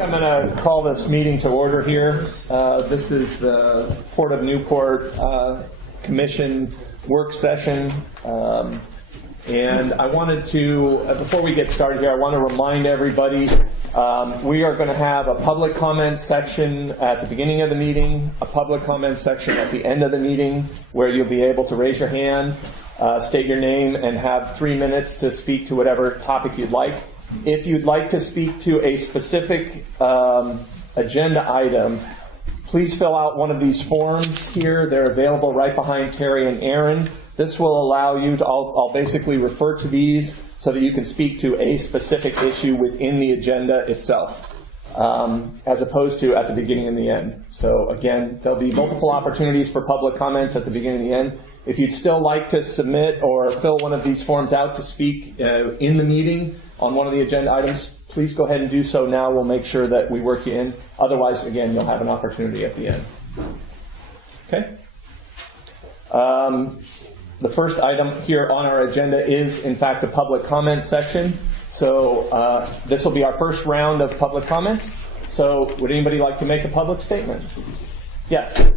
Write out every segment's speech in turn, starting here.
I'm going to call this meeting to order here. This is the Port of Newport Commission work session. And I wanted to, before we get started here, I want to remind everybody we are going to have a public comment section at the beginning of the meeting, a public comment section at the end of the meeting, where you'll be able to raise your hand, state your name, and have 3 minutes to speak to whatever topic you'd like. If you'd like to speak to a specific agenda item, please fill out one of these forms here. They're available right behind Terry and Aaron. This will allow you to, I'll basically refer to these so that you can speak to a specific issue within the agenda itself, as opposed to at the beginning and the end. So again, there'll be multiple opportunities for public comments at the beginning and the end. If you'd still like to submit or fill one of these forms out to speak in the meeting on one of the agenda items, please go ahead and do so now. We'll make sure that we work you in. Otherwise, again, you'll have an opportunity at the end. Okay? The first item here on our agenda is, in fact, a public comment section. So this will be our first round of public comments. So would anybody like to make a public statement? Yes.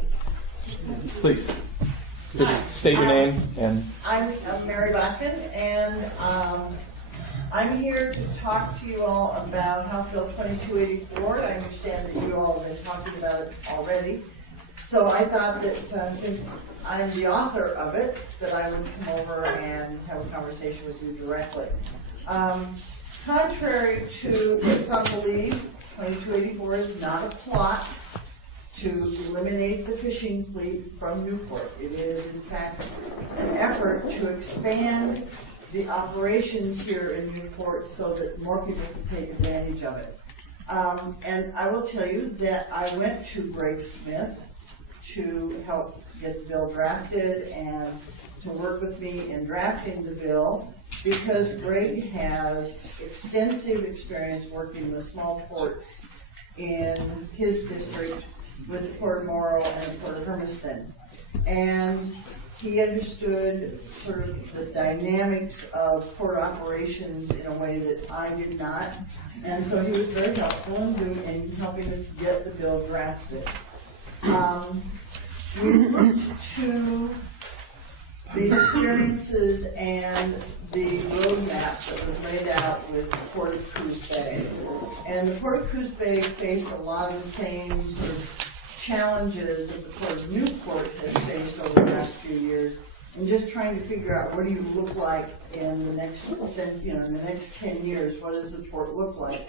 Please. Just state your name. And I'm Mary Bachman, and I'm here to talk to you all about House Bill 2284. I understand that you all have been talking about it already. So I thought that since I'm the author of it, that I would come over and have a conversation with you directly. Contrary to what some believe, 2284 is not a plot to eliminate the fishing fleet from Newport. It is, in fact, an effort to expand the operations here in Newport so that more people can take advantage of it. And I will tell you that I went to Greg Smith to help get the bill drafted and to work with me in drafting the bill because Greg has extensive experience working with small ports in his district with the Port of Morrow and the Port of Hermiston. And he understood sort of the dynamics of port operations in a way that I did not. And so he was very helpful in helping us get the bill drafted. We looked to the experiences and the roadmap that was laid out with the Port of Coos Bay. And the Port of Coos Bay faced a lot of the same sort of challenges that the Port of Newport has faced over the last few years, and just trying to figure out what do you look like in the next, in the next 10 years, what does the port look like?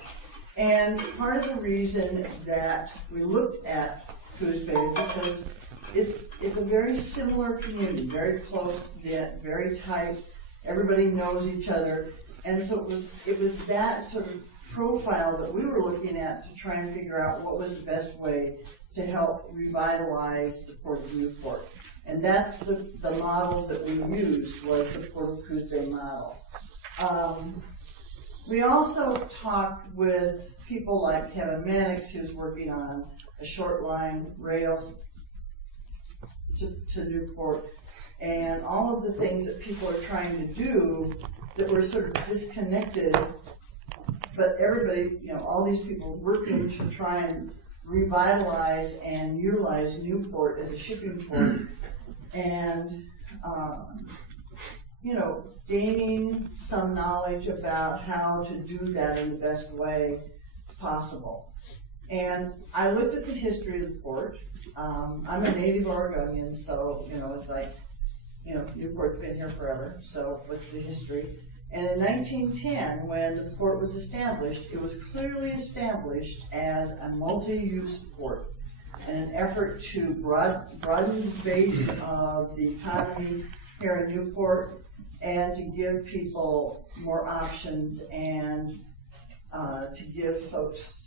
And part of the reason that we looked at Coos Bay is because it's a very similar community, very close knit, very tight. Everybody knows each other, and so it was that sort of profile that we were looking at to try and figure out what was the best way to help revitalize the Port of Newport. And that's the model that we used, was the Port of Coos Bay model. We also talked with people like Kevin Mannix, who's working on a short line rails to Newport, and all of the things that people are trying to do that were sort of disconnected, but everybody, all these people working to try and revitalize and utilize Newport as a shipping port, and gaining some knowledge about how to do that in the best way possible. And I looked at the history of the port. I'm a native Oregonian, so it's like Newport's been here forever. So what's the history? And in 1910, when the port was established, it was clearly established as a multi-use port, and an effort to broaden the base of the economy here in Newport, and to give people more options, and to give folks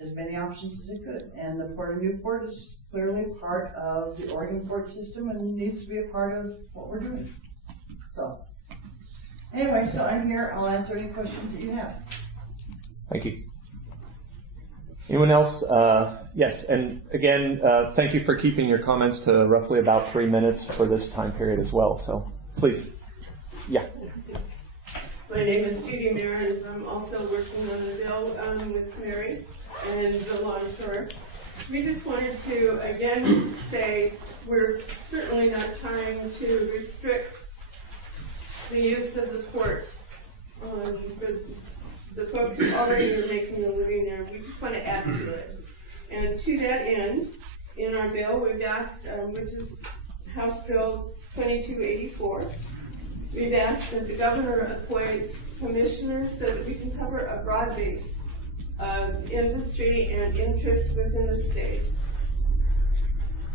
as many options as it could. And the Port of Newport is clearly part of the Oregon port system and needs to be a part of what we're doing. So anyway, so I'm here. I'll answer any questions that you have. thank you. Anyone else? Yes, and again, thank you for keeping your comments to roughly about 3 minutes for this time period as well. So please. Yeah. My My name is Judy Marins. I'm also working on the bill with Mary and the Longshore. We just wanted to, again, say we're certainly not trying to restrict the use of the port. The folks who already are making a living there, we just want to add to it. And to that end, in our bill, we've asked, which is House Bill 2284, we've asked that the governor appoint commissioners so that we can cover a broad base of industry and interests within the state.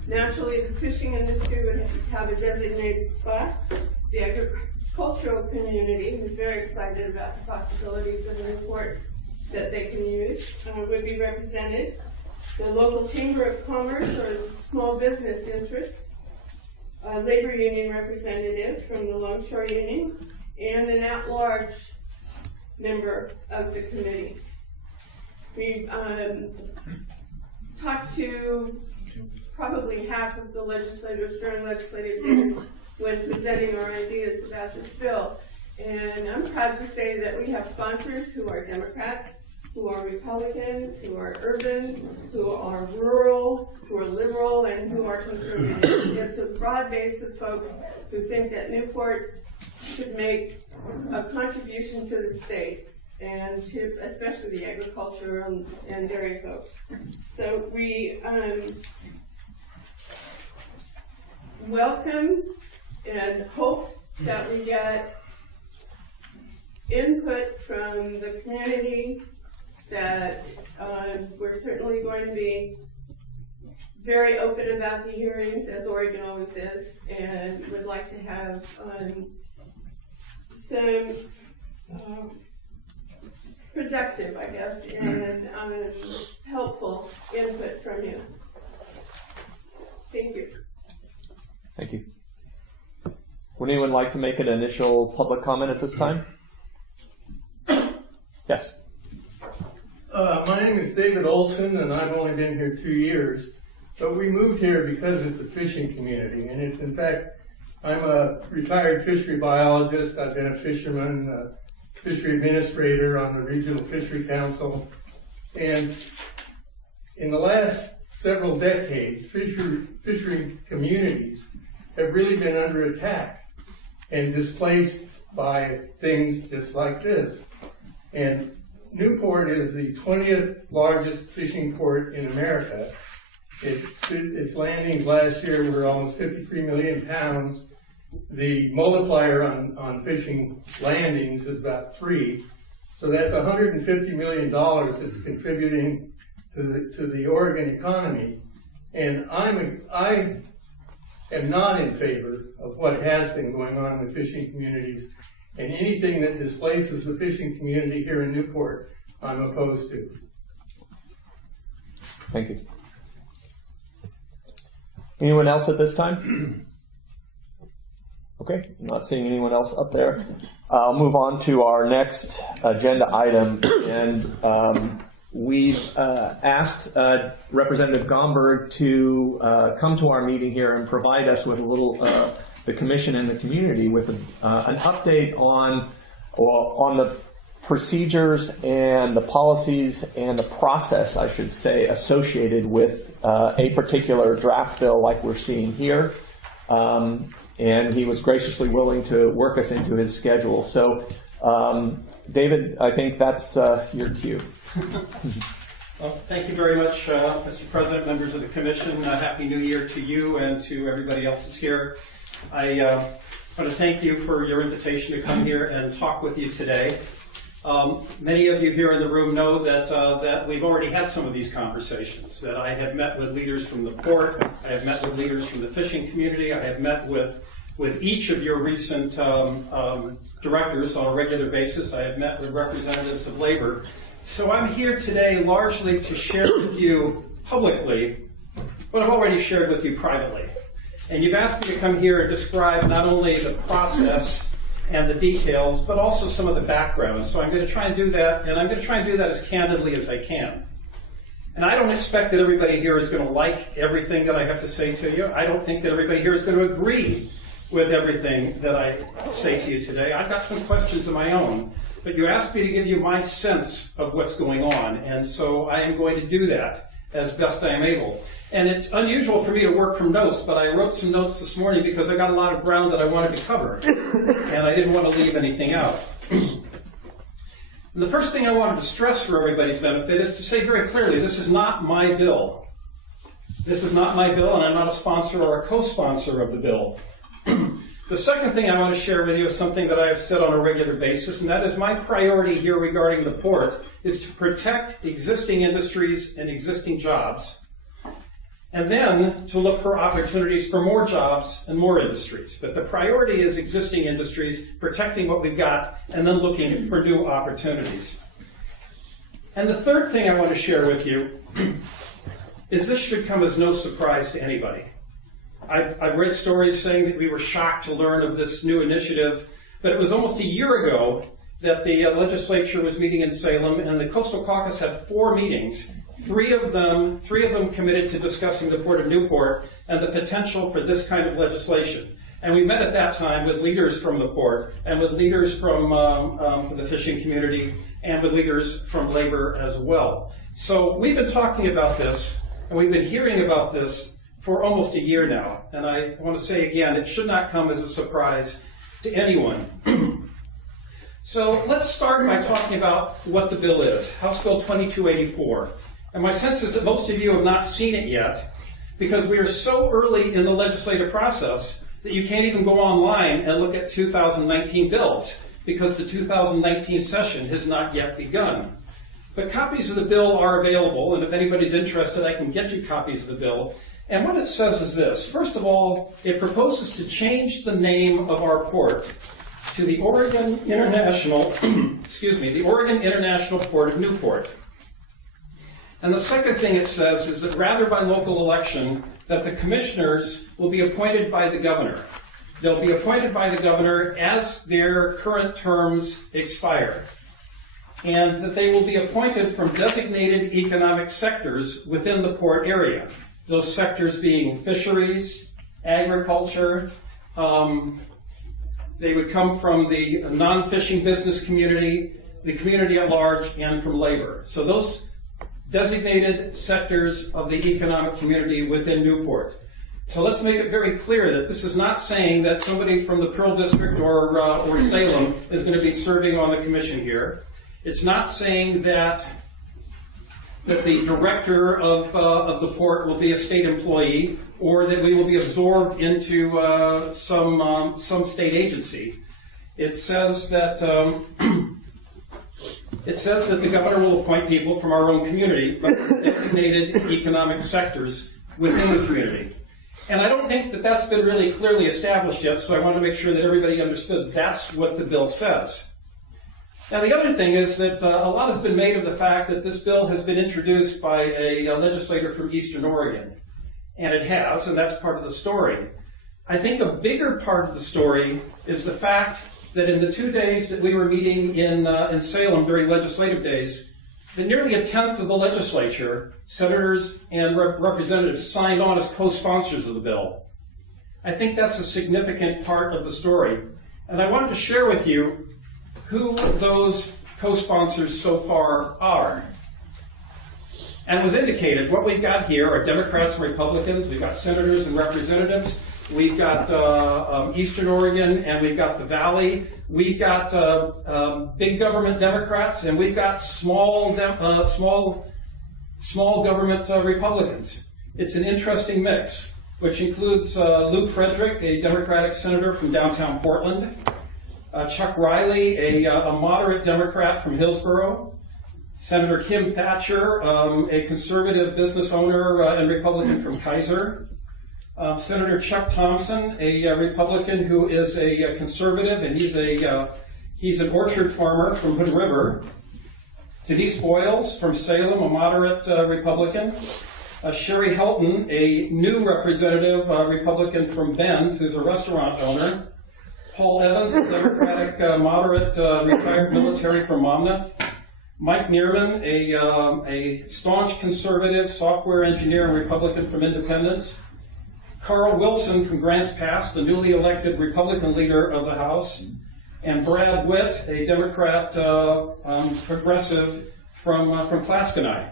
Naturally, the fishing industry would have a designated spot. The agricultural community is very excited about the possibilities of the report that they can use would be represented. The local chamber of commerce or small business interests, a labor union representative from the Longshore Union, and an at-large member of the committee. We've talked to probably half of the legislators during legislative days when presenting our ideas about this bill. And I'm proud to say that we have sponsors who are Democrats, who are Republicans, who are urban, who are rural, who are liberal, and who are conservative. It's a broad base of folks who think that Newport should make a contribution to the state, and to especially the agriculture and dairy folks. So we welcome and hope that we get input from the community, that we're certainly going to be very open about the hearings, as Oregon always is, and would like to have some productive, I guess, and helpful input from you. Thank you. Thank you. Would anyone like to make an initial public comment at this time? Yes. My name is David Olson, and I've only been here 2 years. But we moved here because it's a fishing community, and it's, in fact, I'm a retired fishery biologist. I've been a fisherman, a fishery administrator on the Regional Fishery Council. And in the last several decades, fishery communities have really been under attack and displaced by things just like this. And Newport is the 20th largest fishing port in America. Its landings last year were almost 53 million pounds. The multiplier on fishing landings is about 3. So that's $150 million that's contributing to the Oregon economy. And I am not in favor of what has been going on in the fishing communities. And anything that displaces the fishing community here in Newport, I'm opposed to. Thank you. Anyone else at this time? Okay, I'm not seeing anyone else up there. I'll move on to our next agenda item, and we've asked Representative Gomberg to come to our meeting here and provide us with a little, the commission and the community with an update on the procedures and the policies and the process, I should say, associated with a particular draft bill like we're seeing here. And he was graciously willing to work us into his schedule. So, David, I think that's your cue. Well, thank you very much, Mr. President, members of the Commission. Happy New Year to you and to everybody else that's here. I want to thank you for your invitation to come here and talk with you today. Many of you here in the room know that we've already had some of these conversations, that I have met with leaders from the port, I have met with leaders from the fishing community, I have met with each of your recent directors on a regular basis, I have met with representatives of labor. So I'm here today largely to share with you publicly what I've already shared with you privately. And you've asked me to come here and describe not only the process and the details, but also some of the background. So I'm going to try and do that, and I'm going to try and do that as candidly as I can. And I don't expect that everybody here is going to like everything that I have to say to you. I don't think that everybody here is going to agree with everything that I say to you today. I've got some questions of my own, but you asked me to give you my sense of what's going on, and so I am going to do that as best I am able. And it's unusual for me to work from notes, but I wrote some notes this morning because I got a lot of ground that I wanted to cover, and I didn't want to leave anything out. And the first thing I wanted to stress for everybody's benefit is to say very clearly, this is not my bill. This is not my bill, and I'm not a sponsor or a co-sponsor of the bill. The second thing I want to share with you is something that I have said on a regular basis, and that is my priority here regarding the port is to protect existing industries and existing jobs, and then to look for opportunities for more jobs and more industries. But the priority is existing industries, protecting what we've got, and then looking for new opportunities. And the third thing I want to share with you is this should come as no surprise to anybody. I've read stories saying that we were shocked to learn of this new initiative, but it was almost a year ago that the legislature was meeting in Salem, and the Coastal Caucus had 4 meetings. Three of them committed to discussing the Port of Newport and the potential for this kind of legislation. And we met at that time with leaders from the port and with leaders from the fishing community and with leaders from labor as well. So we've been talking about this, and we've been hearing about this for almost a year now. And I want to say again, it should not come as a surprise to anyone. So let's start by talking about what the bill is, House Bill 2284. And my sense is that most of you have not seen it yet because we are so early in the legislative process that you can't even go online and look at 2019 bills because the 2019 session has not yet begun. But copies of the bill are available, and if anybody's interested, I can get you copies of the bill. And what it says is this. First of all, it proposes to change the name of our port to the Oregon International, the Oregon International Port of Newport. And the second thing it says is that rather by local election, that the commissioners will be appointed by the governor. They'll be appointed by the governor as their current terms expire, and that they will be appointed from designated economic sectors within the port area. Those sectors being fisheries, agriculture, they would come from the non-fishing business community, the community at large, and from labor. So those designated sectors of the economic community within Newport. So let's make it very clear that this is not saying that somebody from the Pearl District or Salem is going to be serving on the commission here. It's not saying that the director of the port will be a state employee, or that we will be absorbed into some state agency. It says that the governor will appoint people from our own community, but designated economic sectors within the community. And I don't think that that's been really clearly established yet, so I want to make sure that everybody understood that's what the bill says. Now, the other thing is that a lot has been made of the fact that this bill has been introduced by a legislator from Eastern Oregon. And it has, and that's part of the story. I think a bigger part of the story is the fact that in the 2 days that we were meeting in Salem during legislative days, that nearly 1/10 of the legislature, senators and representatives, signed on as co-sponsors of the bill. I think that's a significant part of the story. And I wanted to share with you who those co-sponsors so far are. And it was indicated, what we've got here are Democrats and Republicans, we've got senators and representatives, we've got Eastern Oregon, and we've got the Valley, we've got big government Democrats, and we've got small government Republicans. It's an interesting mix, which includes Lou Frederick, a Democratic senator from downtown Portland, Chuck Riley, a moderate Democrat from Hillsborough, Senator Kim Thatcher, a conservative business owner and Republican from Kaiser, Senator Chuck Thompson, a Republican who is a conservative, and he's an orchard farmer from Hood River, Denise Boyles from Salem, a moderate Republican, Sherry Helton, a new representative Republican from Bend, who's a restaurant owner, Paul Evans, a Democratic moderate retired military from Monmouth, Mike Neerman, a staunch conservative software engineer and Republican from Independence, Carl Wilson from Grants Pass, the newly elected Republican leader of the House, and Brad Witt, a Democrat progressive from Clastonai.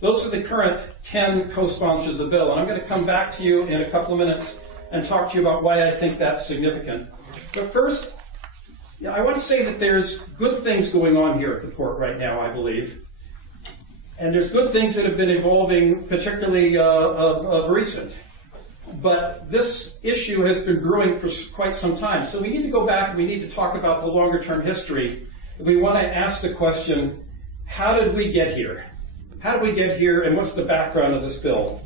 Those are the current 10 co-sponsors of the bill, and I'm going to come back to you in a couple of minutes and talk to you about why I think that's significant. But first, I want to say that there's good things going on here at the port right now, I believe. And there's good things that have been evolving, particularly of recent. But this issue has been brewing for quite some time. So we need to go back and we need to talk about the longer term history. We want to ask the question, how did we get here? How did we get here, and what's the background of this bill?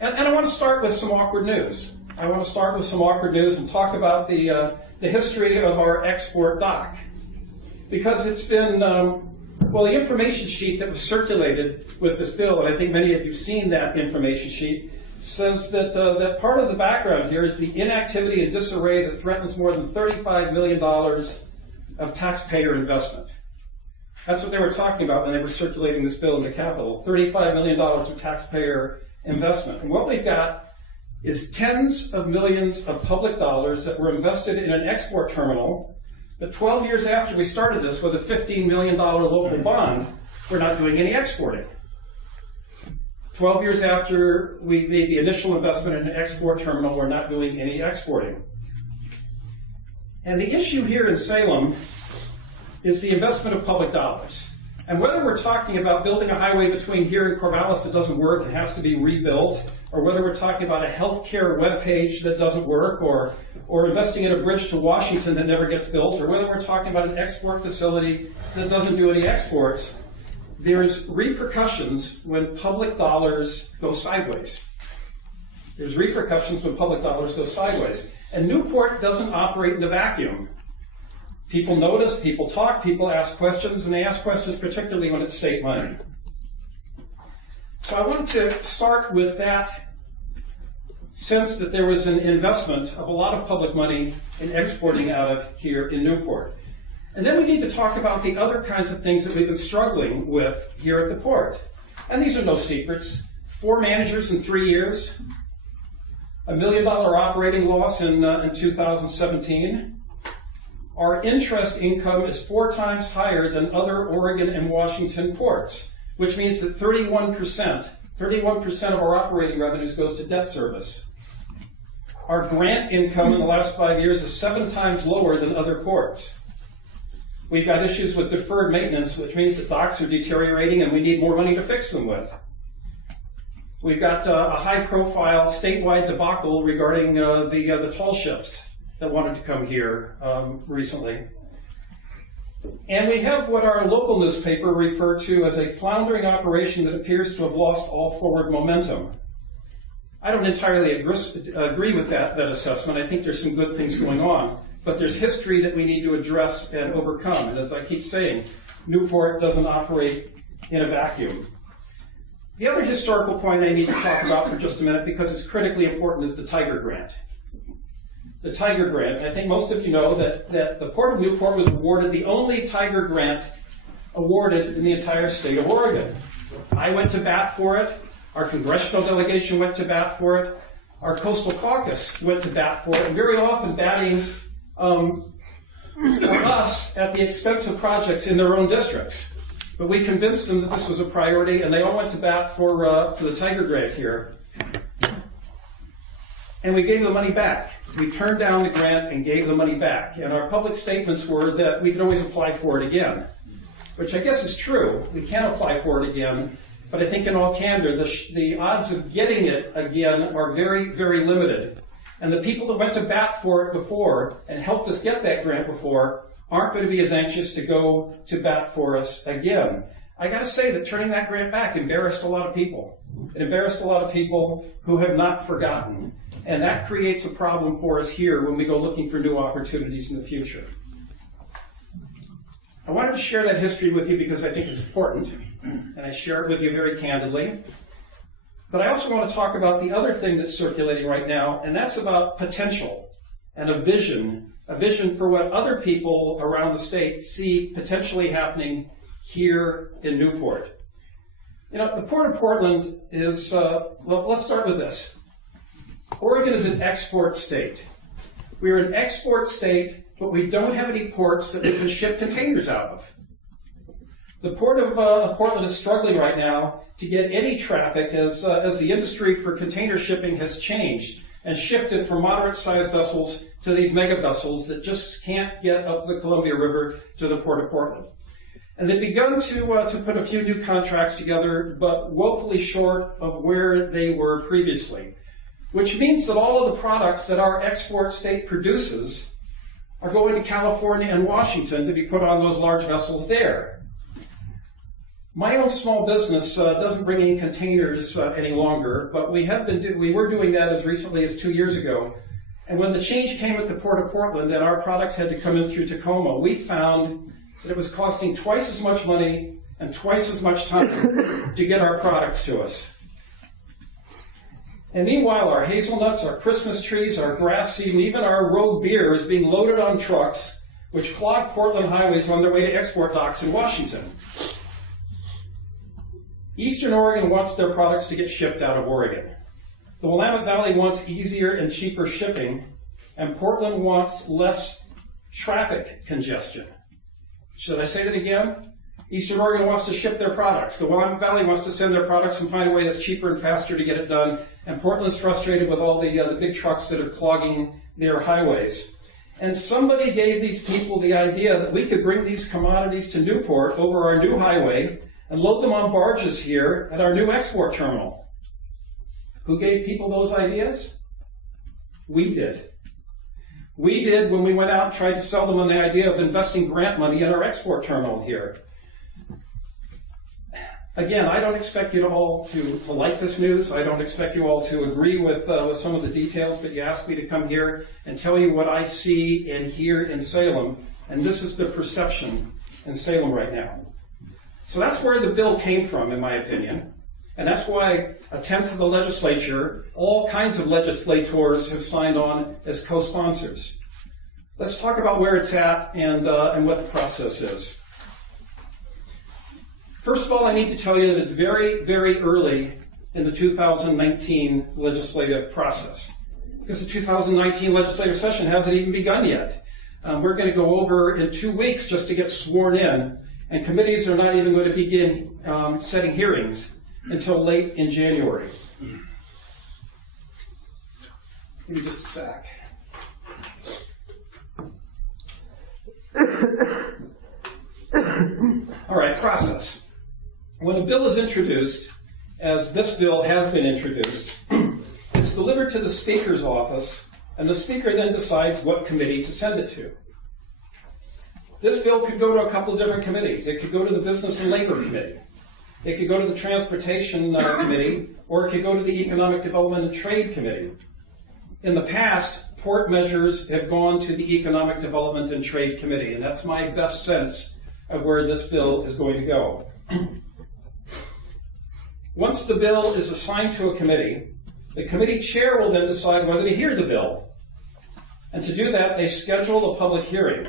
And I want to start with some awkward news. I want to start with some awkward news and talk about the history of our export dock. Because it's been, well, the information sheet that was circulated with this bill, and I think many of you have seen that information sheet, says that, that part of the background here is the inactivity and disarray that threatens more than $35 million of taxpayer investment. That's what they were talking about when they were circulating this bill in the Capitol, $35 million of taxpayer investment. And what we've got is tens of millions of public dollars that were invested in an export terminal that 12 years after we started this with a $15 million local bond, we're not doing any exporting. 12 years after we made the initial investment in an export terminal, we're not doing any exporting. And the issue here in Salem is the investment of public dollars. And whether we're talking about building a highway between here and Corvallis that doesn't work and has to be rebuilt, or whether we're talking about a healthcare webpage that doesn't work, or investing in a bridge to Washington that never gets built, or whether we're talking about an export facility that doesn't do any exports, there's repercussions when public dollars go sideways. There's repercussions when public dollars go sideways. And Newport doesn't operate in a vacuum. People notice, people talk, people ask questions, and they ask questions particularly when it's state money. So I wanted to start with that sense that there was an investment of a lot of public money in exporting out of here in Newport. And then we need to talk about the other kinds of things that we've been struggling with here at the port. And these are no secrets. 4 managers in 3 years, $1 million operating loss in 2017. Our interest income is 4 times higher than other Oregon and Washington ports, which means that 31% of our operating revenues goes to debt service. Our grant income in the last 5 years is 7 times lower than other ports. We've got issues with deferred maintenance, which means that docks are deteriorating and we need more money to fix them with. We've got a high-profile statewide debacle regarding the tall ships that wanted to come here recently. And we have what our local newspaper referred to as a floundering operation that appears to have lost all forward momentum. I don't entirely agree with that assessment. I think there's some good things going on. But there's history that we need to address and overcome. And as I keep saying, Newport doesn't operate in a vacuum. The other historical point I need to talk about for just a minute, because it's critically important, is the Tiger Grant. The Tiger Grant. And I think most of you know that the Port of Newport was awarded the only Tiger Grant awarded in the entire state of Oregon. I went to bat for it. Our congressional delegation went to bat for it. Our Coastal Caucus went to bat for it. And very often batting for us at the expense of projects in their own districts. But we convinced them that this was a priority, and they all went to bat for the Tiger Grant here. And we gave the money back. We turned down the grant and gave the money back. And our public statements were that we could always apply for it again, which I guess is true. We can apply for it again, but I think in all candor, the odds of getting it again are very, very limited. And the people that went to bat for it before and helped us get that grant before aren't going to be as anxious to go to bat for us again. I got to say that turning that grant back embarrassed a lot of people. It embarrassed a lot of people who have not forgotten. And that creates a problem for us here when we go looking for new opportunities in the future. I wanted to share that history with you because I think it's important, and I share it with you very candidly. But I also want to talk about the other thing that's circulating right now, and that's about potential and a vision for what other people around the state see potentially happening here in Newport. You know, the Port of Portland is, well, let's start with this. Oregon is an export state. We're an export state, but we don't have any ports that we can ship containers out of. The Port of Portland is struggling right now to get any traffic as the industry for container shipping has changed and shifted from moderate-sized vessels to these mega vessels that just can't get up the Columbia River to the Port of Portland. And they've begun to put a few new contracts together, but woefully short of where they were previously, which means that all of the products that our export state produces are going to California and Washington to be put on those large vessels there. My own small business doesn't bring any containers any longer, but we were doing that as recently as 2 years ago. And when the change came at the Port of Portland and our products had to come in through Tacoma, we found that it was costing twice as much money and twice as much time to get our products to us. And meanwhile, our hazelnuts, our Christmas trees, our grass seed, and even our rogue beer is being loaded on trucks which clog Portland highways on their way to export docks in Washington. Eastern Oregon wants their products to get shipped out of Oregon. The Willamette Valley wants easier and cheaper shipping, and Portland wants less traffic congestion. Should I say that again? Eastern Oregon wants to ship their products. The Willamette Valley wants to send their products and find a way that's cheaper and faster to get it done, and Portland's frustrated with all the big trucks that are clogging their highways. And somebody gave these people the idea that we could bring these commodities to Newport over our new highway and load them on barges here at our new export terminal. Who gave people those ideas? We did. We did when we went out and tried to sell them on the idea of investing grant money in our export terminal here. Again, I don't expect you all to like this news. I don't expect you all to agree with some of the details, but you asked me to come here and tell you what I see and hear in Salem, and this is the perception in Salem right now. So that's where the bill came from, in my opinion, and that's why a tenth of the legislature, all kinds of legislators have signed on as co-sponsors. Let's talk about where it's at and what the process is. First of all, I need to tell you that it's very, very early in the 2019 legislative process, because the 2019 legislative session hasn't even begun yet. We're going to go over in 2 weeks just to get sworn in, and committees are not even going to begin setting hearings until late in January. Give me just a sec. All right, process. When a bill is introduced, as this bill has been introduced, it's delivered to the Speaker's office, and the Speaker then decides what committee to send it to. This bill could go to a couple of different committees. It could go to the Business and Labor Committee. It could go to the Transportation Committee, or it could go to the Economic Development and Trade Committee. In the past, port measures have gone to the Economic Development and Trade Committee, and that's my best sense of where this bill is going to go. Once the bill is assigned to a committee, the committee chair will then decide whether to hear the bill. And to do that, they schedule a public hearing.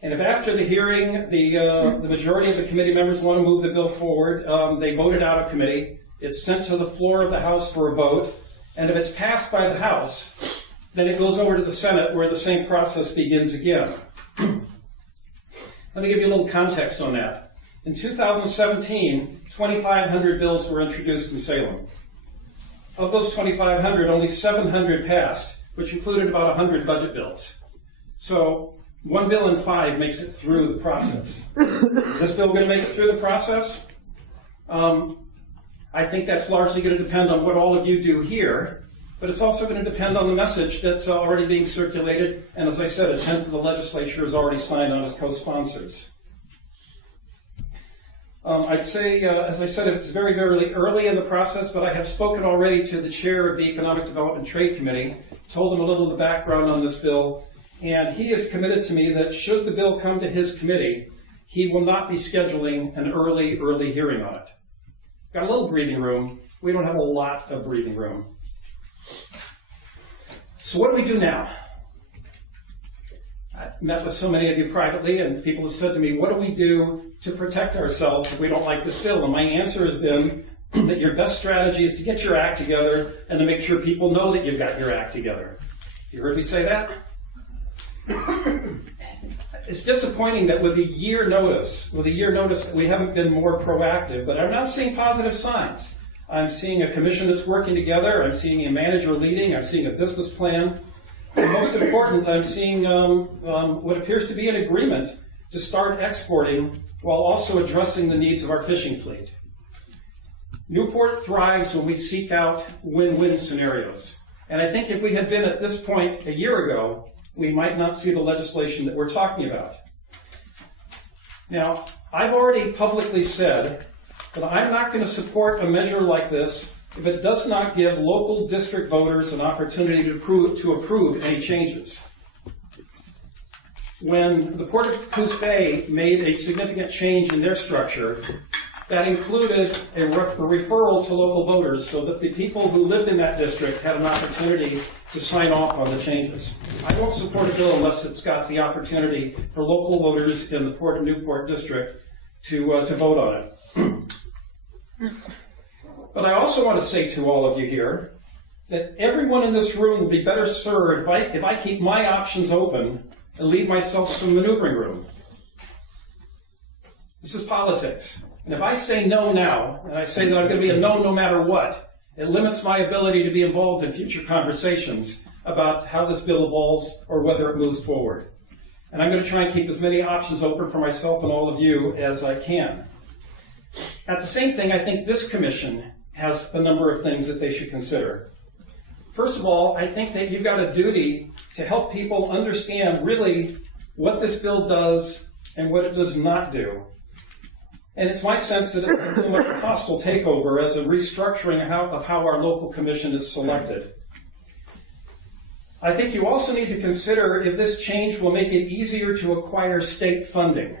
And if after the hearing, the majority of the committee members want to move the bill forward, they vote it out of committee. It's sent to the floor of the House for a vote. And if it's passed by the House, then it goes over to the Senate, where the same process begins again. Let me give you a little context on that. In 2017, 2,500 bills were introduced in Salem. Of those 2,500, only 700 passed, which included about 100 budget bills. So 1 bill in 5 makes it through the process. Is this bill going to make it through the process? I think that's largely going to depend on what all of you do here, but it's also going to depend on the message that's already being circulated, and as I said, a tenth of the legislature has already signed on as co-sponsors. I'd say, as I said, it's very, very early in the process, but I have spoken already to the chair of the Economic Development and Trade Committee, told him a little of the background on this bill, and he has committed to me that should the bill come to his committee, he will not be scheduling an early hearing on it. Got a little breathing room. We don't have a lot of breathing room. So what do we do now? I've met with so many of you privately, and people have said to me, what do we do to protect ourselves if we don't like this bill? And my answer has been, that your best strategy is to get your act together and to make sure people know that you've got your act together. You heard me say that? It's disappointing that with a year notice, we haven't been more proactive, but I'm now seeing positive signs. I'm seeing a commission that's working together. I'm seeing a manager leading. I'm seeing a business plan. And most important, I'm seeing what appears to be an agreement to start exporting while also addressing the needs of our fishing fleet. Newport thrives when we seek out win-win scenarios. And I think if we had been at this point a year ago, we might not see the legislation that we're talking about. Now, I've already publicly said that I'm not going to support a measure like this if it does not give local district voters an opportunity to approve any changes. When the Port of Coos Bay made a significant change in their structure, that included a referral to local voters so that the people who lived in that district had an opportunity to sign off on the changes. I won't support a bill unless it's got the opportunity for local voters in the Port of Newport district to vote on it. But I also want to say to all of you here that everyone in this room will be better served if I keep my options open and leave myself some maneuvering room. This is politics. And if I say no now, and I say that I'm going to be a no matter what, it limits my ability to be involved in future conversations about how this bill evolves or whether it moves forward. And I'm going to try and keep as many options open for myself and all of you as I can. At the same thing, I think this commission has a number of things that they should consider. First of all, I think that you've got a duty to help people understand really what this bill does and what it does not do. And it's my sense that it's too much a hostile takeover as a restructuring of how our local commission is selected. I think you also need to consider if this change will make it easier to acquire state funding.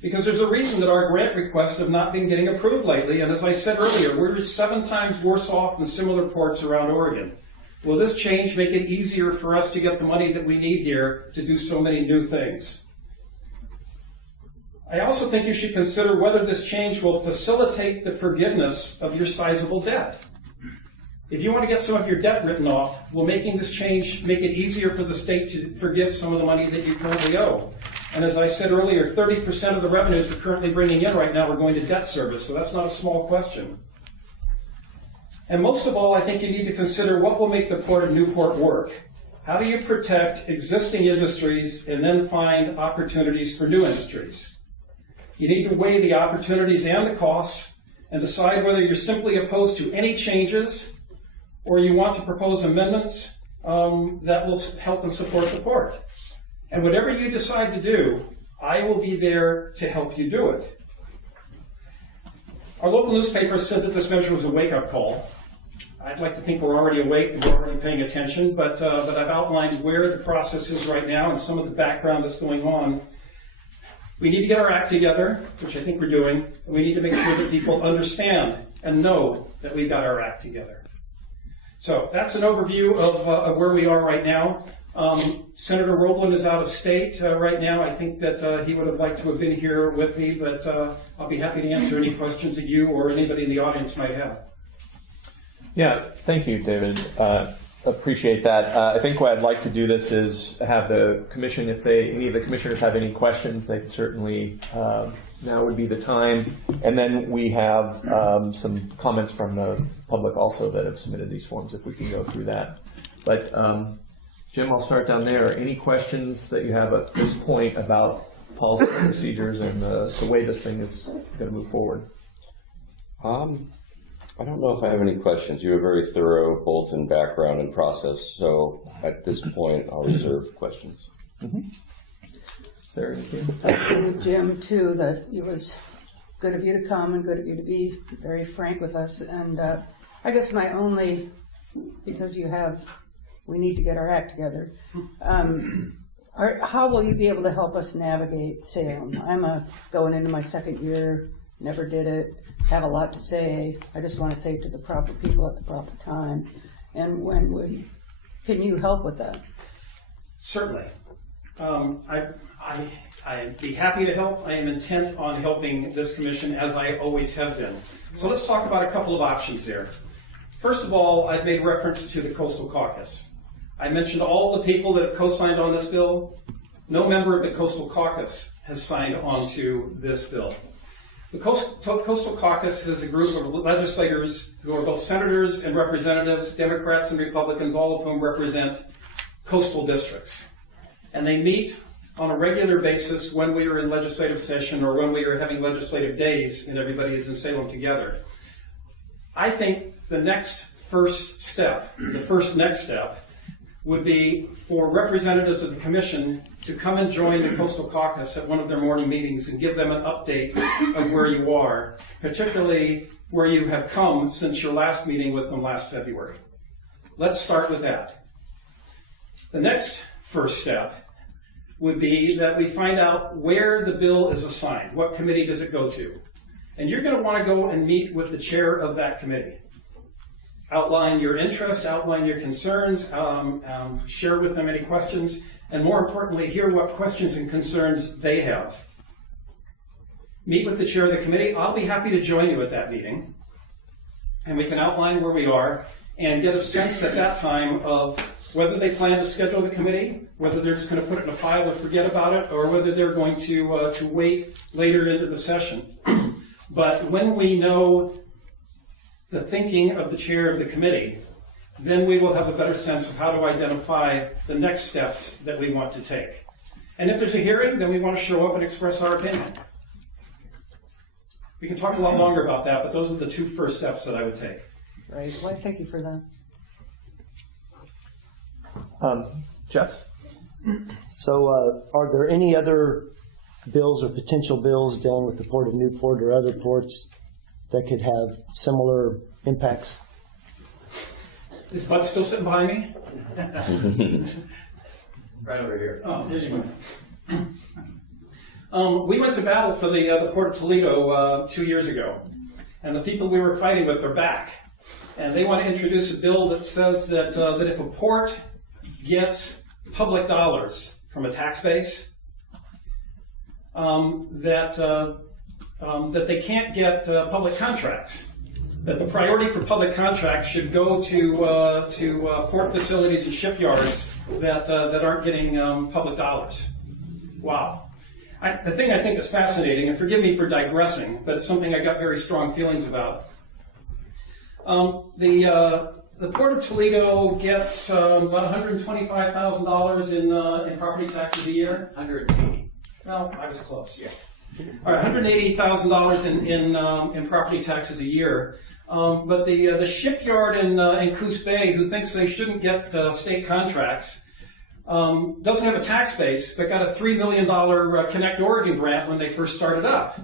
Because there's a reason that our grant requests have not been getting approved lately, and as I said earlier, we're 7 times worse off than similar ports around Oregon. Will this change make it easier for us to get the money that we need here to do so many new things? I also think you should consider whether this change will facilitate the forgiveness of your sizable debt. If you want to get some of your debt written off, will making this change make it easier for the state to forgive some of the money that you currently owe? And as I said earlier, 30% of the revenues we're currently bringing in right now are going to debt service, so that's not a small question. And most of all, I think you need to consider what will make the Port of Newport work. How do you protect existing industries and then find opportunities for new industries? You need to weigh the opportunities and the costs and decide whether you're simply opposed to any changes or you want to propose amendments that will help and support the port. And whatever you decide to do, I will be there to help you do it. Our local newspaper said that this measure was a wake-up call. I'd like to think we're already awake and we're already paying attention, but I've outlined where the process is right now and some of the background that's going on. We need to get our act together, which I think we're doing, and we need to make sure that people understand and know that we've got our act together. So that's an overview of where we are right now. Senator Roblin is out of state right now. I think that he would have liked to have been here with me, but I'll be happy to answer any questions that you or anybody in the audience might have. Yeah, thank you, David. Appreciate that. I think what I'd like to do this is have the commission, if any of the commissioners have any questions, they can certainly, now would be the time. And then we have some comments from the public also that have submitted these forms, if we can go through that. But Jim, I'll start down there. Any questions that you have at this point about policy and procedures and the way this thing is going to move forward? I don't know if I have any questions. You were very thorough, both in background and process, so at this point, I'll reserve questions. Mm-hmm. Sarah, anything? I agree with Jim, too, that it was good of you to come and good of you to be very frank with us. And I guess my only, because we need to get our act together, how will you be able to help us navigate Salem? I'm going into my 2nd year, never did it, have a lot to say. I just want to say it to the proper people at the proper time. And can you help with that? Certainly. I'd be happy to help. I am intent on helping this commission as I always have been. So let's talk about a couple of options there. First of all, I've made reference to the Coastal Caucus. I mentioned all the people that have co-signed on this bill. No member of the Coastal Caucus has signed on to this bill. The Coastal Caucus is a group of legislators who are both senators and representatives, Democrats and Republicans, all of whom represent coastal districts. And they meet on a regular basis when we are in legislative session or when we are having legislative days and everybody is in Salem together. I think the next step would be for representatives of the commission to come and join the Coastal Caucus at one of their morning meetings and give them an update of where you are, particularly where you have come since your last meeting with them last February. Let's start with that. The next first step would be that we find out where the bill is assigned. What committee does it go to? And you're going to want to go and meet with the chair of that committee. Outline your interest, outline your concerns, share with them any questions, and more importantly, hear what questions and concerns they have. Meet with the chair of the committee. I'll be happy to join you at that meeting, and we can outline where we are and get a sense at that time of whether they plan to schedule the committee, whether they're just going to put it in a file and forget about it, or whether they're going to wait later into the session. But when we know the thinking of the chair of the committee, then we will have a better sense of how to identify the next steps that we want to take. And if there's a hearing, then we want to show up and express our opinion. We can talk a lot longer about that, but those are the two first steps that I would take. Right. Well, thank you for that. Jeff? So are there any other bills or potential bills dealing with the Port of Newport or other ports that could have similar impacts? Is Bud still sitting behind me? Right over here. Oh, there you go. We went to battle for the Port of Toledo 2 years ago, and the people we were fighting with are back. And they want to introduce a bill that says that if a port gets public dollars from a tax base, that they can't get public contracts. That the priority for public contracts should go to port facilities and shipyards that aren't getting public dollars. Wow. The thing I think is fascinating, and forgive me for digressing, but it's something I got very strong feelings about. The Port of Toledo gets about $125,000 in property taxes a year. 180. Well, I was close. Yeah. All right, $180,000 in property taxes a year. But the shipyard in Coos Bay, who thinks they shouldn't get state contracts, doesn't have a tax base, but got a $3 million Connect Oregon grant when they first started up.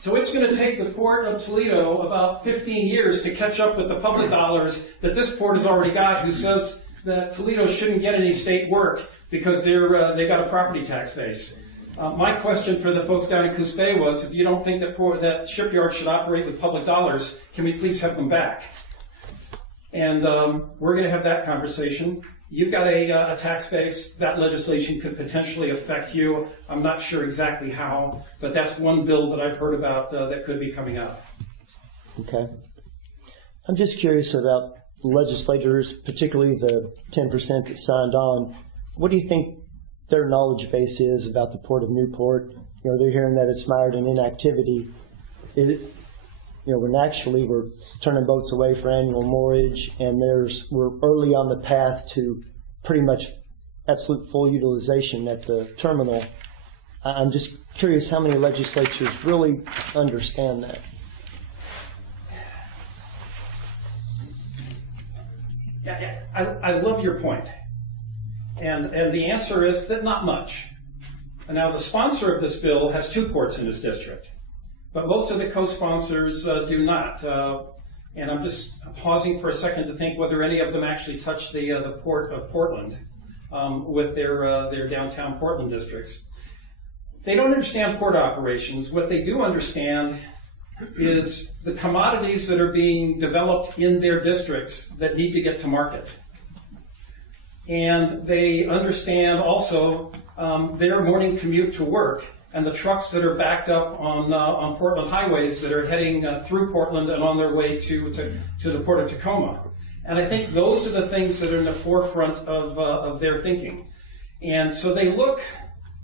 So it's going to take the Port of Toledo about 15 years to catch up with the public dollars that this port has already got, who says that Toledo shouldn't get any state work because they've got a property tax base. My question for the folks down in Coos Bay was, if you don't think that shipyard should operate with public dollars, can we please have them back? And we're going to have that conversation. You've got a tax base. That legislation could potentially affect you. I'm not sure exactly how, but that's one bill that I've heard about that could be coming up. Okay. I'm just curious about legislators, particularly the 10% that signed on. What do you think their knowledge base is about the Port of Newport? You know, they're hearing that it's mired in inactivity. When actually we're turning boats away for annual moorage, and we're early on the path to pretty much absolute full utilization at the terminal. I'm just curious how many legislatures really understand that. Yeah, I love your point. And the answer is that not much. And now the sponsor of this bill has 2 ports in his district, but most of the co-sponsors do not. And I'm just pausing for a second to think whether any of them actually touch the Port of Portland with their downtown Portland districts. They don't understand port operations. What they do understand is the commodities that are being developed in their districts that need to get to market. And they understand also their morning commute to work and the trucks that are backed up on Portland highways that are heading through Portland and on their way to the Port of Tacoma. And I think those are the things that are in the forefront of their thinking. And so they look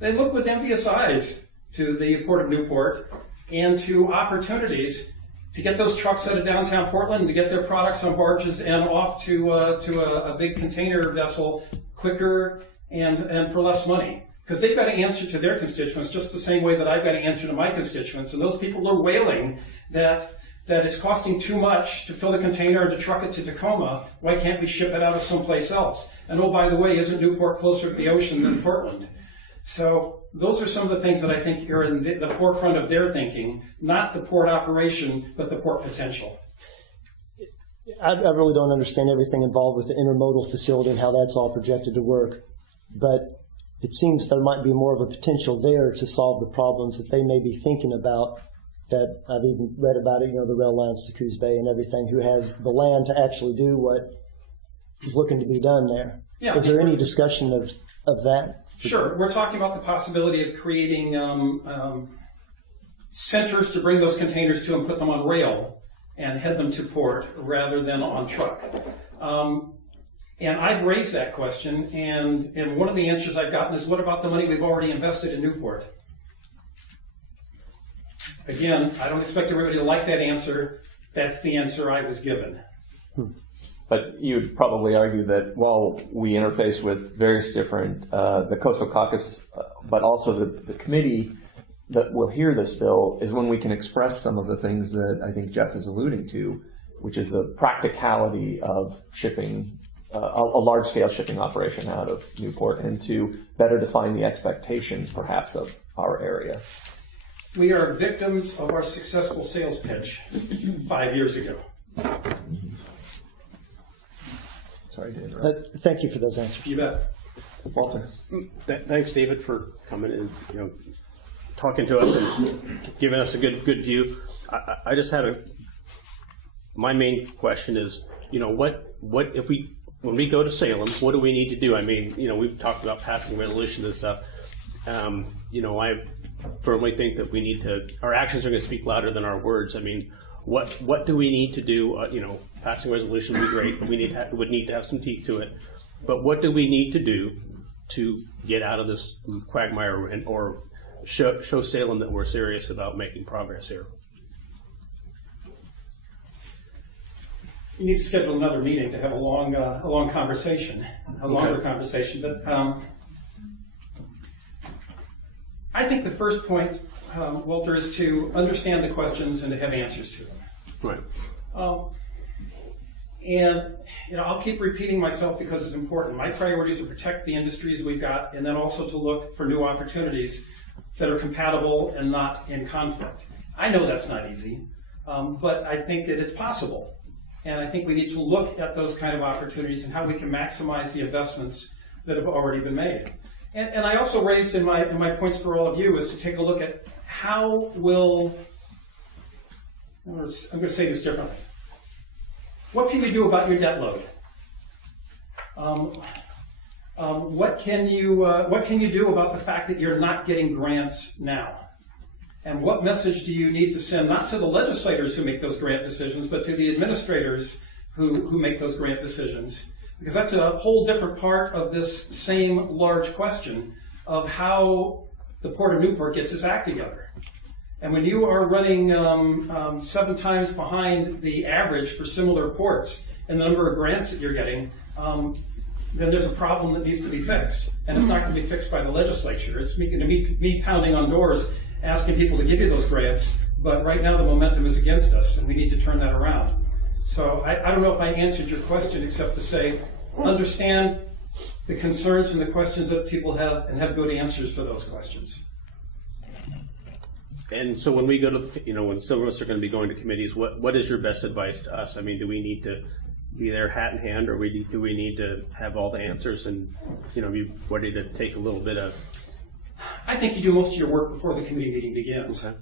with envious eyes to the Port of Newport and to opportunities to get those trucks out of downtown Portland and to get their products on barges and off to a big container vessel quicker and for less money. Because they've got to answer to their constituents just the same way that I've got to answer to my constituents. And those people are wailing that it's costing too much to fill a container and to truck it to Tacoma. Why can't we ship it out of someplace else? And oh, by the way, isn't Newport closer to the ocean than Portland? So those are some of the things that I think are in the forefront of their thinking, not the port operation, but the port potential. I really don't understand everything involved with the intermodal facility and how that's all projected to work. But it seems there might be more of a potential there to solve the problems that they may be thinking about, that I've even read about it, the rail lines to Coos Bay and everything, who has the land to actually do what is looking to be done there. Yeah. Is there any discussion of that? Sure. We're talking about the possibility of creating centers to bring those containers to and put them on rail and head them to port rather than on truck. And I've raised that question, and one of the answers I've gotten is, what about the money we've already invested in Newport? Again, I don't expect everybody to like that answer. That's the answer I was given. But you'd probably argue that while we interface with various different, the Coastal Caucus, but also the committee that will hear this bill is when we can express some of the things that I think Jeff is alluding to, which is the practicality of shipping, a large-scale shipping operation out of Newport, and to better define the expectations, perhaps, of our area. We are victims of our successful sales pitch 5 years ago. Sorry to interrupt. Thank you for those answers. You bet. Walter. Thanks, David, for coming and talking to us and giving us a good view. I just had my main question is, what if when we go to Salem, what do we need to do? I mean, we've talked about passing resolutions and stuff. I firmly think that our actions are going to speak louder than our words. I mean, what do we need to do? Passing a resolution would be great, but we would need to have some teeth to it. But what do we need to do to get out of this quagmire or show Salem that we're serious about making progress here? You need to schedule another meeting to have a longer conversation. But I think the first point, Walter, is to understand the questions and to have answers to them. Right. I'll keep repeating myself because it's important. My priorities are to protect the industries we've got, and then also to look for new opportunities that are compatible and not in conflict. I know that's not easy, but I think that it's possible. And I think we need to look at those kind of opportunities and how we can maximize the investments that have already been made. And I also raised in my points for all of you is to take a look at how will, I'm going to say this differently. What can you do about your debt load? What can you do about the fact that you're not getting grants now? And what message do you need to send, not to the legislators who make those grant decisions, but to the administrators who make those grant decisions? Because that's a whole different part of this same large question of how the Port of Newport gets its act together. And when you are running 7 times behind the average for similar ports in the number of grants that you're getting, then there's a problem that needs to be fixed. And it's not going to be fixed by the legislature. It's going to be me pounding on doors asking people to give you those grants, but right now the momentum is against us, and we need to turn that around. So I don't know if I answered your question except to say, understand the concerns and the questions that people have and have good answers for those questions. And so when we go to, when some of us are going to be going to committees, what is your best advice to us? I mean, do we need to be there hat in hand, or do we need to have all the answers and, be ready to take a little bit of... I think you do most of your work before the committee meeting begins. Okay.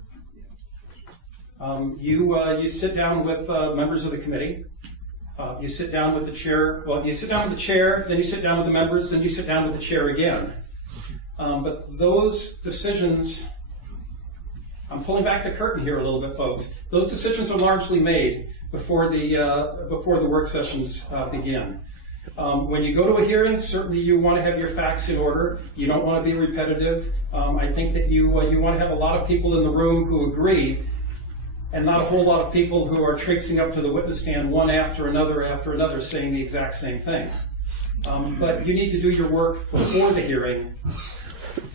You sit down with members of the committee. You sit down with the chair. Well, you sit down with the chair, then you sit down with the members, then you sit down with the chair again. But those decisions, I'm pulling back the curtain here a little bit, folks. Those decisions are largely made before the work sessions begin. When you go to a hearing, certainly you want to have your facts in order. You don't want to be repetitive. I think that you want to have a lot of people in the room who agree, and not a whole lot of people who are traipsing up to the witness stand one after another saying the exact same thing. But you need to do your work before the hearing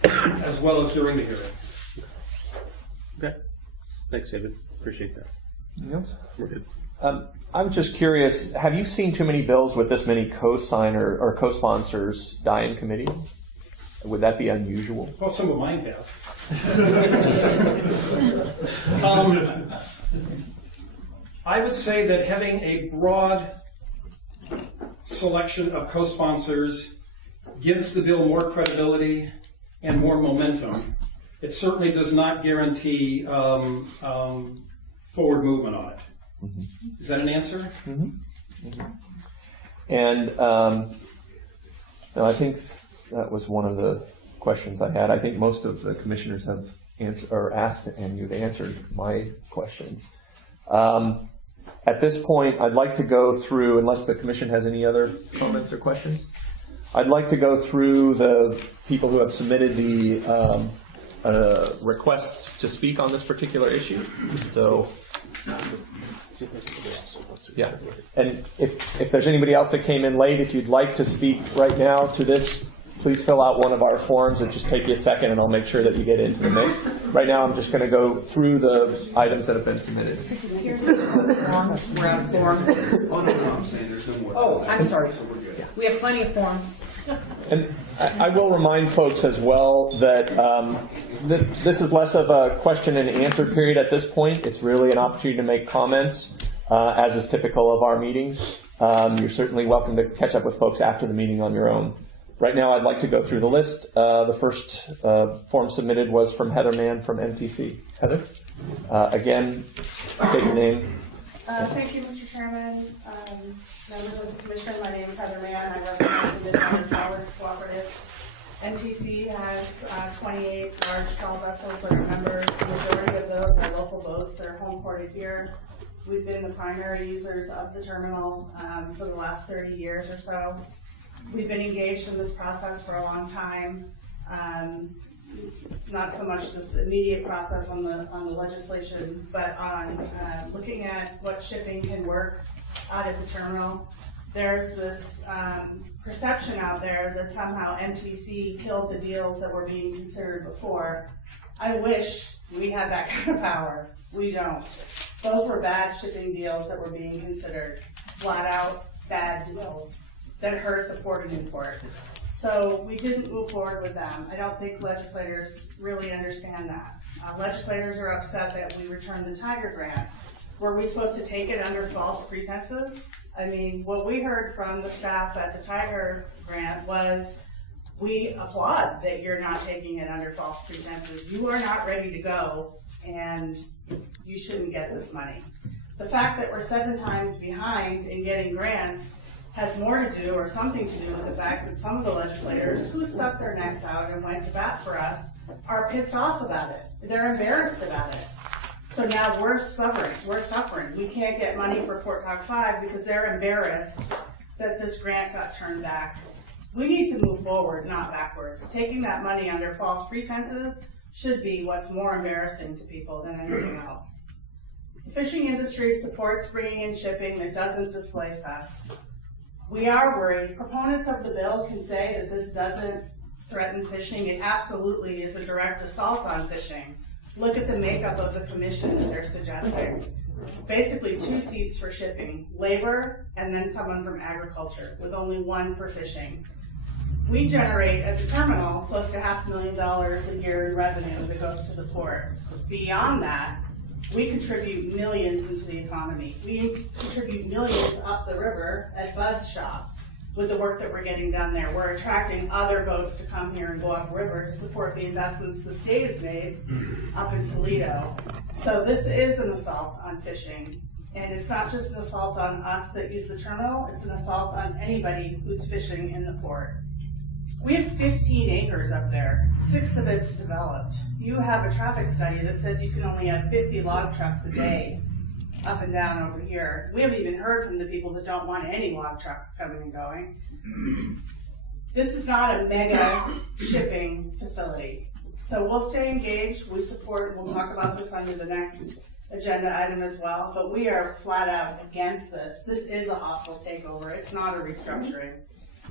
as well as during the hearing. Okay. Thanks, David. Appreciate that. Anything else? We're good. I was just curious, have you seen too many bills with this many co-signer or co-sponsors die in committee? Would that be unusual? Well, some of mine have. I would say that having a broad selection of co-sponsors gives the bill more credibility and more momentum. It certainly does not guarantee forward movement on it. Mm-hmm. Is that an answer? Mm-hmm. Mm-hmm. And no, I think that was one of the questions I had. I think most of the commissioners have asked and you've answered my questions. At this point, I'd like to go through, unless the commission has any other comments or questions, I'd like to go through the people who have submitted the requests to speak on this particular issue. So, yeah. And if there's anybody else that came in late, if you'd like to speak right now to this, please fill out one of our forms. It'll just take you a second and I'll make sure that you get into the mix. Right now I'm just going to go through the items that have been submitted. We're out of form. Oh, no, I'm saying there's no more. Oh, I'm sorry. So we're good. We have plenty of forms. And I will remind folks as well that this is less of a question and answer period at this point. It's really an opportunity to make comments, as is typical of our meetings. You're certainly welcome to catch up with folks after the meeting on your own. Right now, I'd like to go through the list. The first form submitted was from Heather Mann from MTC. Heather, again, state your name. Thank you, Mr. Chairman. Members of the Commission, my name is Heather Mann. I represent the Midwestern Towers Cooperative. MTC has 28 large tall vessels that are members. The majority of those are local boats that are home ported here. We've been the primary users of the terminal for the last 30 years or so. We've been engaged in this process for a long time. Not so much this immediate process on the legislation, but on looking at what shipping can work out at the terminal. There's this perception out there that somehow MTC killed the deals that were being considered before. I wish we had that kind of power. We don't. Those were bad shipping deals that were being considered. Flat out bad deals that hurt the port and import. So we didn't move forward with them. I don't think legislators really understand that. Legislators are upset that we returned the Tiger Grant. Were we supposed to take it under false pretenses? I mean, what we heard from the staff at the Tiger Grant was, we applaud that you're not taking it under false pretenses. You are not ready to go, and you shouldn't get this money. The fact that we're 7 times behind in getting grants has more to do, or something to do, with the fact that some of the legislators who stuck their necks out and went to bat for us are pissed off about it. They're embarrassed about it. So now we're suffering. We can't get money for Fort Talk 5 because they're embarrassed that this grant got turned back. We need to move forward, not backwards. Taking that money under false pretenses should be what's more embarrassing to people than anything else. The fishing industry supports bringing in shipping that doesn't displace us. We are worried. Proponents of the bill can say that this doesn't threaten fishing. It absolutely is a direct assault on fishing. Look at the makeup of the commission that they're suggesting. Basically 2 seats for shipping, labor, and then someone from agriculture, with only 1 for fishing. We generate at the terminal close to $500,000 a year in revenue that goes to the port. Beyond that, we contribute millions into the economy. We contribute millions up the river at Bud's shop with the work that we're getting done there. We're attracting other boats to come here and go upriver to support the investments the state has made up in Toledo. So this is an assault on fishing. And it's not just an assault on us that use the terminal, it's an assault on anybody who's fishing in the port. We have 15 acres up there. 6 of it's developed. You have a traffic study that says you can only have 50 log trucks a day up and down over here. We haven't even heard from the people that don't want any log trucks coming and going. This is not a mega shipping facility. So we'll stay engaged, we support, we'll talk about this under the next agenda item as well, but we are flat out against this. This is a hostile takeover, it's not a restructuring.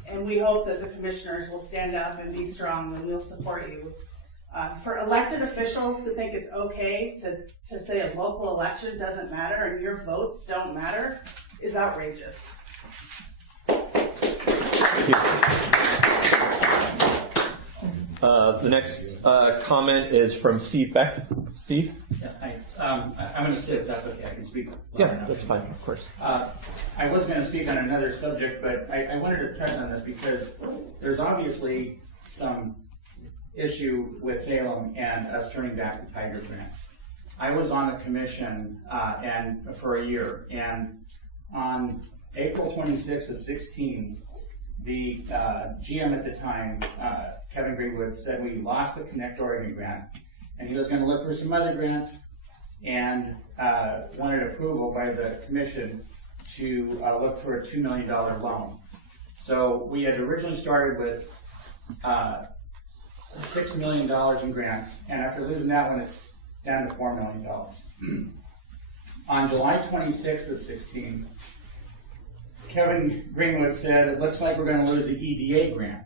And we hope that the commissioners will stand up and be strong and we'll support you. For elected officials to think it's okay to say a local election doesn't matter and your votes don't matter is outrageous. Thank you. The next comment is from Steve Beck. Steve? Yeah, I'm going to sit if that's okay. I can speak. Yeah, that's fine, of course. I was going to speak on another subject, but I wanted to touch on this because there's obviously some issue with Salem and us turning back the Tiger Grant. I was on the commission and for a year, and on April 26th of 16, the GM at the time, Kevin Greenwood, said we lost the Connect Oregon grant, and he was going to look for some other grants and wanted approval by the commission to look for a $2 million loan. So we had originally started with $6 million in grants, and after losing that one, it's down to $4 million. On July 26th of 16, Kevin Greenwood said, it looks like we're going to lose the EDA grant.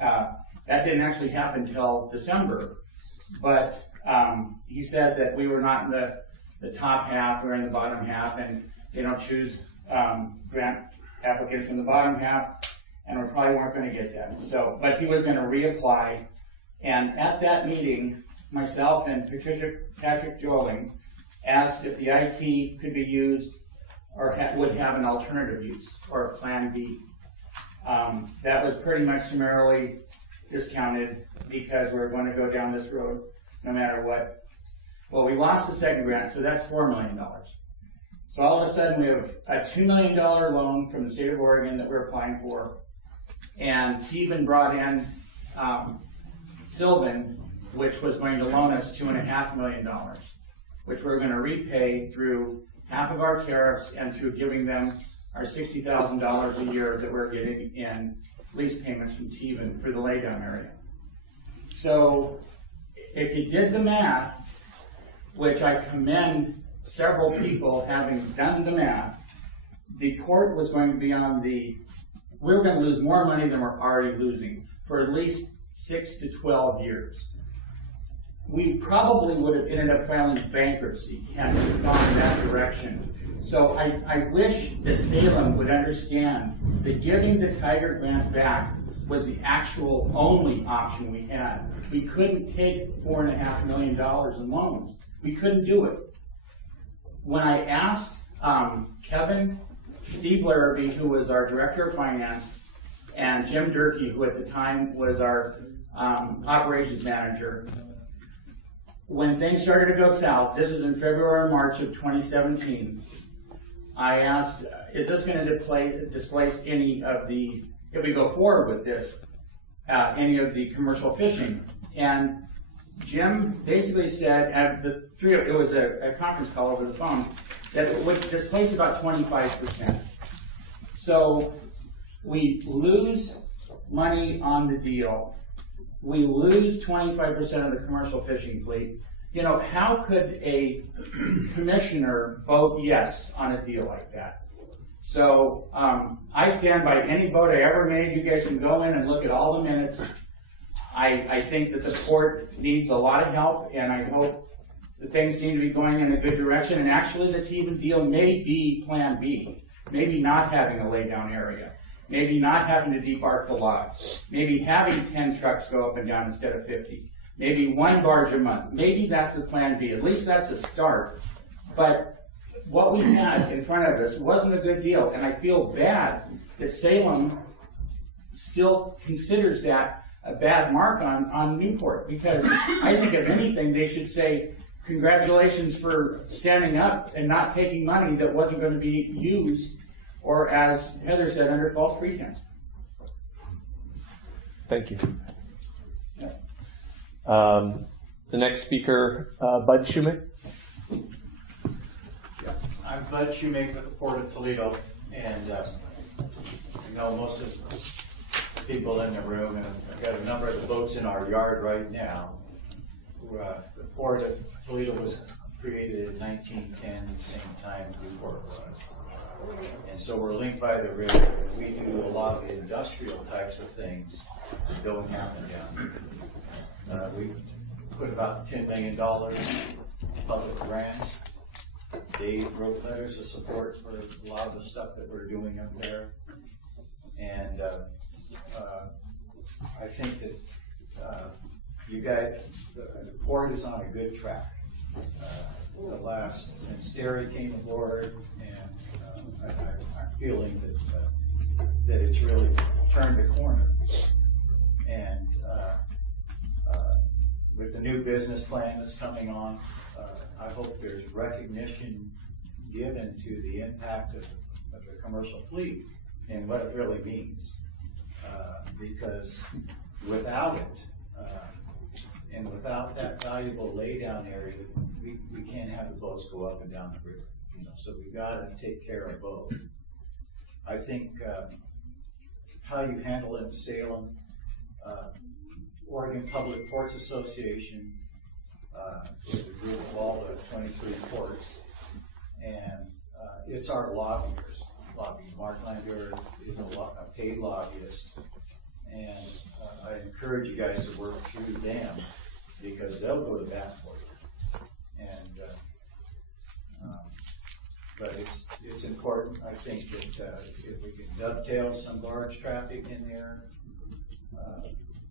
That didn't actually happen until December, but he said that we were not in the top half, we were in the bottom half, and they don't choose grant applicants from the bottom half, and we probably weren't going to get them. So, but he was going to reapply, and at that meeting, myself and Patrick Joling asked if the IT could be used or would have an alternative use, or a plan B. That was pretty much summarily discounted because we're going to go down this road no matter what. Well, we lost the second grant, so that's $4 million. So all of a sudden we have a $2 million loan from the state of Oregon that we're applying for, and Teven brought in Sylvan, which was going to loan us $2.5 million, which we're going to repay through half of our tariffs and through giving them our $60,000 a year that we're getting in lease payments from Teven for the laydown area. So if you did the math, which I commend several people having done the math, the port was going to be on we're going to lose more money than we're already losing for at least 6 to 12 years. We probably would have ended up filing bankruptcy had we gone in that direction. So I wish that Salem would understand that giving the Tiger grant back was the actual only option we had. We couldn't take $4.5 million in loans. We couldn't do it. When I asked Kevin, Steve Larrabee, who was our director of finance, and Jim Durkee, who at the time was our operations manager, when things started to go south, this was in February or March of 2017, I asked, is this going to displace any of the, if we go forward with this, any of the commercial fishing? And Jim basically said, it was a conference call over the phone, that it would displace about 25%. So we lose money on the deal. We lose 25% of the commercial fishing fleet. You know, how could a commissioner vote yes on a deal like that? So I stand by any vote I ever made. You guys can go in and look at all the minutes. I think that the port needs a lot of help, and I hope that things seem to be going in a good direction. And actually, the Teven deal may be Plan B. Maybe not having a laydown area. Maybe not having to debark the lot. Maybe having 10 trucks go up and down instead of 50. Maybe 1 barge a month. Maybe that's the Plan B. At least that's a start. But what we had in front of us wasn't a good deal, and I feel bad that Salem still considers that a bad mark on Newport, because I think if anything they should say congratulations for standing up and not taking money that wasn't going to be used, or as Heather said, under false pretense. Thank you. The next speaker, Bud Schumich. I'm Bud Schumich with the Port of Toledo, and I know most of the people in the room, and I've got a number of the boats in our yard right now. The Port of Toledo was created in 1910, the same time Newport was. And so we're linked by the river, and we do a lot of industrial types of things that don't happen down here. We put about $10 million in public grants. Dave wrote letters of support for a lot of the stuff that we're doing up there. And I think that you guys, the port is on a good track. Since Terry came aboard, and I'm feeling that it's really turned a corner. And with the new business plan that's coming on, I hope there's recognition given to the impact of the commercial fleet and what it really means. Because without it, and without that valuable laydown area, we can't have the boats go up and down the river. So we've got to take care of both. I think how you handle it in Salem, Oregon Public Ports Association is a group of all the 23 ports, and it's our lobbyists. Mark Lander is a paid lobbyist, and I encourage you guys to work through them because they'll go to bat for you. And but it's important, I think, that if we can dovetail some barge traffic in there,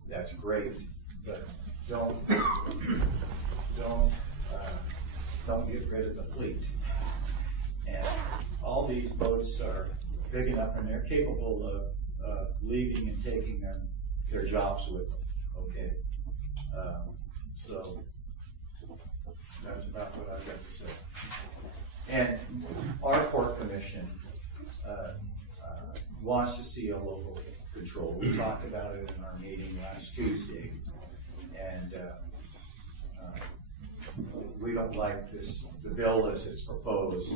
that's great. But don't get rid of the fleet. And all these boats are big enough and they're capable of leaving and taking their jobs with them. Okay, so that's about what I've got to say. And our port commission wants to see a local control. We talked about it in our meeting last Tuesday, and we don't like this, the bill as it's proposed.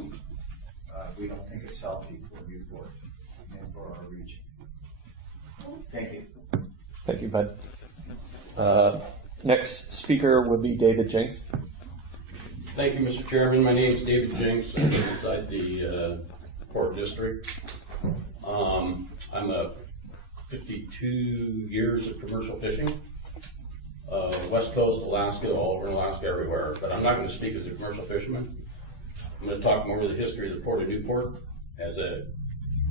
We don't think it's healthy for Newport and for our region. Thank you. Thank you, Bud. Next speaker would be David Jenks. Thank you, Mr. Chairman. My name is David Jenks. I live inside the Port District. I'm a 52 years of commercial fishing. West Coast, Alaska, all over Alaska, everywhere. But I'm not going to speak as a commercial fisherman. I'm going to talk more of the history of the Port of Newport as a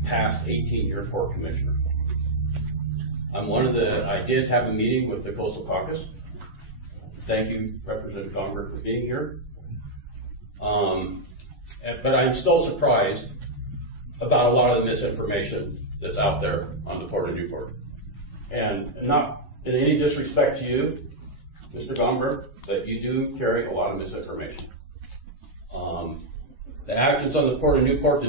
past 18-year port commissioner. I did have a meeting with the Coastal Caucus. Thank you, Representative Gomberg, for being here. But I'm still surprised about a lot of the misinformation that's out there on the Port of Newport. And not in any disrespect to you, Mr. Gomberg, but you do carry a lot of misinformation. The actions on the Port of Newport,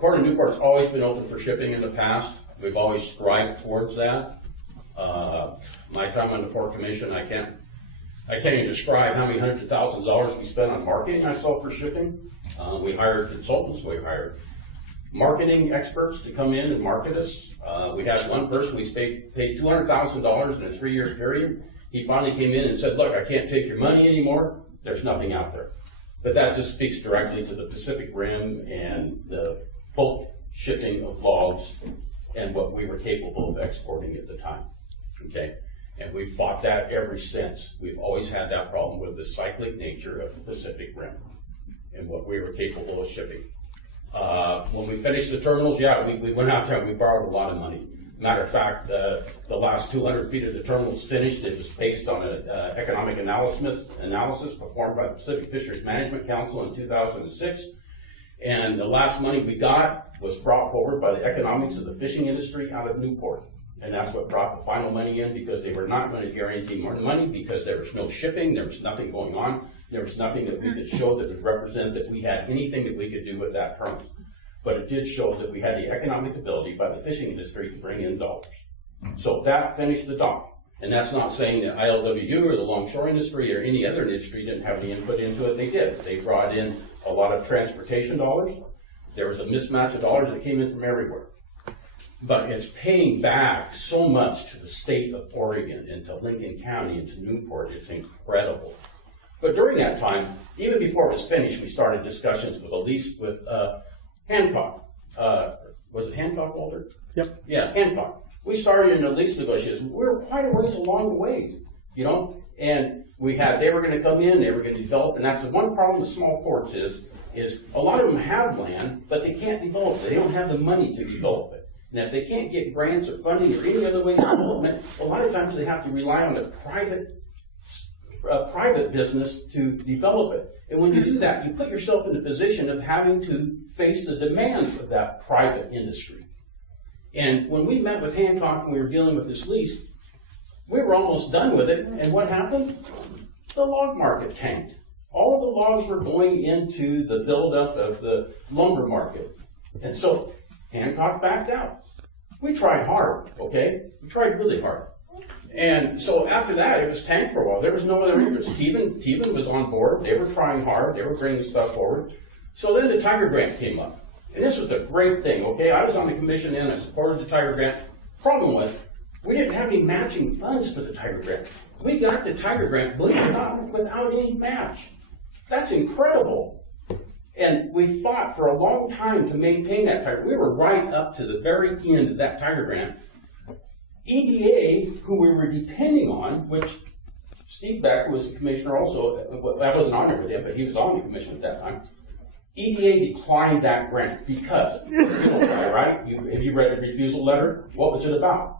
Port of Newport has always been open for shipping in the past. We've always strived towards that. My time on the Port Commission, I can't even describe how many hundreds of thousands of dollars we spent on marketing ourselves for shipping. We hired consultants, we hired marketing experts to come in and market us. We had one person we paid $200,000 in a 3-year period. He finally came in and said, look, I can't take your money anymore. There's nothing out there. But that just speaks directly to the Pacific Rim and the bulk shipping of logs and what we were capable of exporting at the time. Okay? And we've fought that ever since. We've always had that problem with the cyclic nature of the Pacific Rim and what we were capable of shipping. When we finished the terminals, yeah, we went out there and we borrowed a lot of money. Matter of fact, the last 200 feet of the terminals finished. It was based on an economic analysis performed by the Pacific Fisheries Management Council in 2006. And the last money we got was brought forward by the economics of the fishing industry out of Newport. And that's what brought the final money in, because they were not going to guarantee more money because there was no shipping, there was nothing going on, there was nothing that we could show that would represent that we had anything that we could do with that terminal. But it did show that we had the economic ability by the fishing industry to bring in dollars. So that finished the dock. And that's not saying that ILWU or the longshore industry or any other industry didn't have any input into it. They did. They brought in a lot of transportation dollars. There was a mismatch of dollars that came in from everywhere. But it's paying back so much to the state of Oregon and to Lincoln County and to Newport. It's incredible. But during that time, even before it was finished, we started discussions with Hancock. Was it Hancock, Walter? Yep. Yeah, Hancock. We started in the lease negotiations. We were quite a ways along the way, you know, and they were going to come in, they were going to develop, and that's the one problem with small ports is a lot of them have land, but they can't develop it. They don't have the money to develop it. And if they can't get grants or funding or any other way of development, a lot of times they have to rely on a private business to develop it. And when you do that, you put yourself in the position of having to face the demands of that private industry. And when we met with Hancock and we were dealing with this lease, we were almost done with it. And what happened? The log market tanked. All of the logs were going into the buildup of the lumber market. And so Hancock backed out. We tried hard, okay? We tried really hard. And so after that, it was tanked for a while. There was no other interest. Teven was on board. They were trying hard. They were bringing stuff forward. So then the Tiger Grant came up. And this was a great thing, okay? I was on the commission then. I supported the Tiger Grant. Problem was, we didn't have any matching funds for the Tiger Grant. We got the Tiger Grant, believe it or not, without any match. That's incredible. And we fought for a long time to maintain that Tiger. We were right up to the very end of that Tiger Grant. EDA, who we were depending on, which Steve Beck was the commissioner also, I wasn't on it with him, but he was on the commission at that time. EDA declined that grant because, you know why, right? Have you read the refusal letter? What was it about?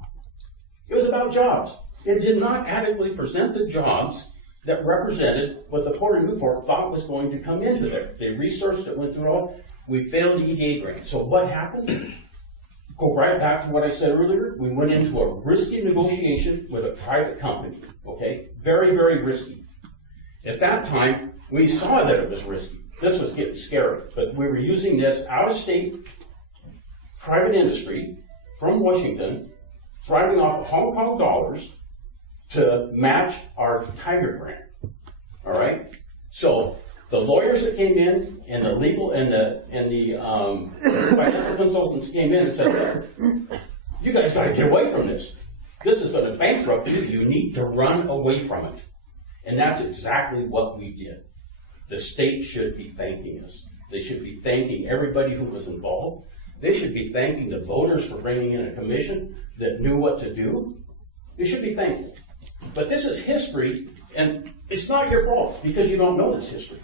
It was about jobs. It did not adequately present the jobs that represented what the Port of Newport thought was going to come into there. They researched it, went through all. We failed the EDA grant. So what happened? Go right back to what I said earlier. We went into a risky negotiation with a private company, okay? Very, very risky. At that time, we saw that it was risky. This was getting scary, but we were using this out-of-state private industry from Washington, thriving off of Hong Kong dollars to match our Tiger Grant, all right? So the lawyers that came in and the legal and the financial consultants came in and said, you guys got to get away from this. This is going to bankrupt you. You need to run away from it. And that's exactly what we did. The state should be thanking us. They should be thanking everybody who was involved. They should be thanking the voters for bringing in a commission that knew what to do. They should be thankful. But this is history, and it's not your fault because you don't know this history.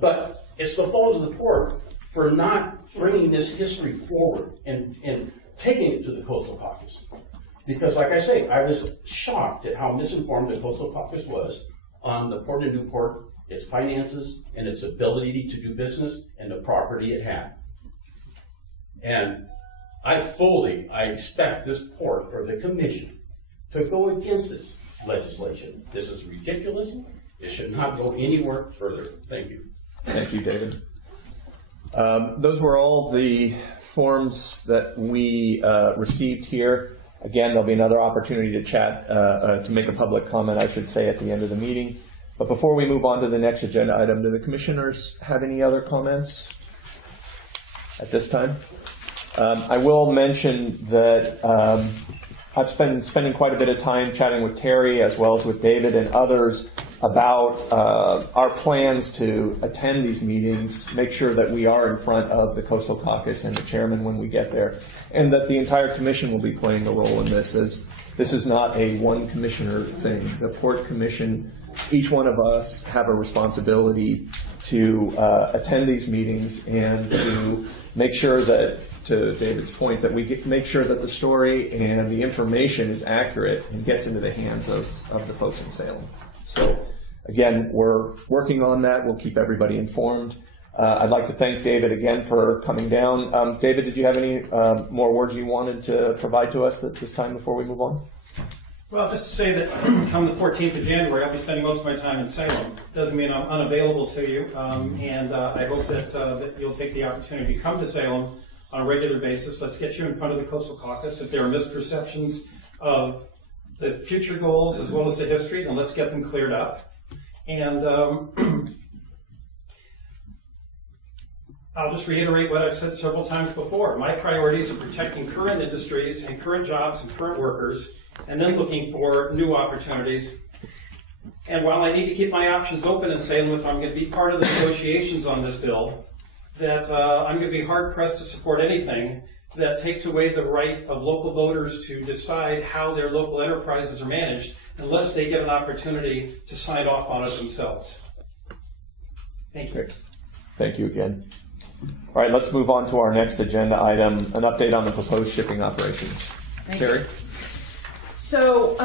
But it's the fault of the port for not bringing this history forward and taking it to the Coastal Caucus. Because like I say, I was shocked at how misinformed the Coastal Caucus was on the Port of Newport, its finances, and its ability to do business, and the property it had. And I expect this port or the commission to go against this legislation. This is ridiculous. It should not go anywhere further. Thank you. Thank you, David. Those were all the forms that we received here. Again, there'll be another opportunity to chat, to make a public comment, I should say, at the end of the meeting. But before we move on to the next agenda item, do the commissioners have any other comments at this time? I will mention that I've been spending quite a bit of time chatting with Terry as well as with David and others about our plans to attend these meetings, make sure that we are in front of the Coastal Caucus and the chairman when we get there, and that the entire commission will be playing a role in this. As this is not a one commissioner thing. The Port Commission, each one of us have a responsibility to attend these meetings and to make sure that, to David's point, that we make sure that the story and the information is accurate and gets into the hands of the folks in Salem. So again, we're working on that. We'll keep everybody informed. I'd like to thank David again for coming down. David, did you have any more words you wanted to provide to us at this time before we move on? Well, just to say that come the 14th of January, I'll be spending most of my time in Salem. Doesn't mean I'm unavailable to you, and I hope that you'll take the opportunity to come to Salem on a regular basis. Let's get you in front of the Coastal Caucus. If there are misperceptions of the future goals as well as the history, then let's get them cleared up. And I'll just reiterate what I've said several times before. My priorities are protecting current industries and current jobs and current workers, and then looking for new opportunities. And while I need to keep my options open and say, if I'm going to be part of the negotiations on this bill, that I'm going to be hard-pressed to support anything that takes away the right of local voters to decide how their local enterprises are managed unless they get an opportunity to sign off on it themselves. Thank you. Thank you again. All right, let's move on to our next agenda item, an update on the proposed shipping operations. Terry? So,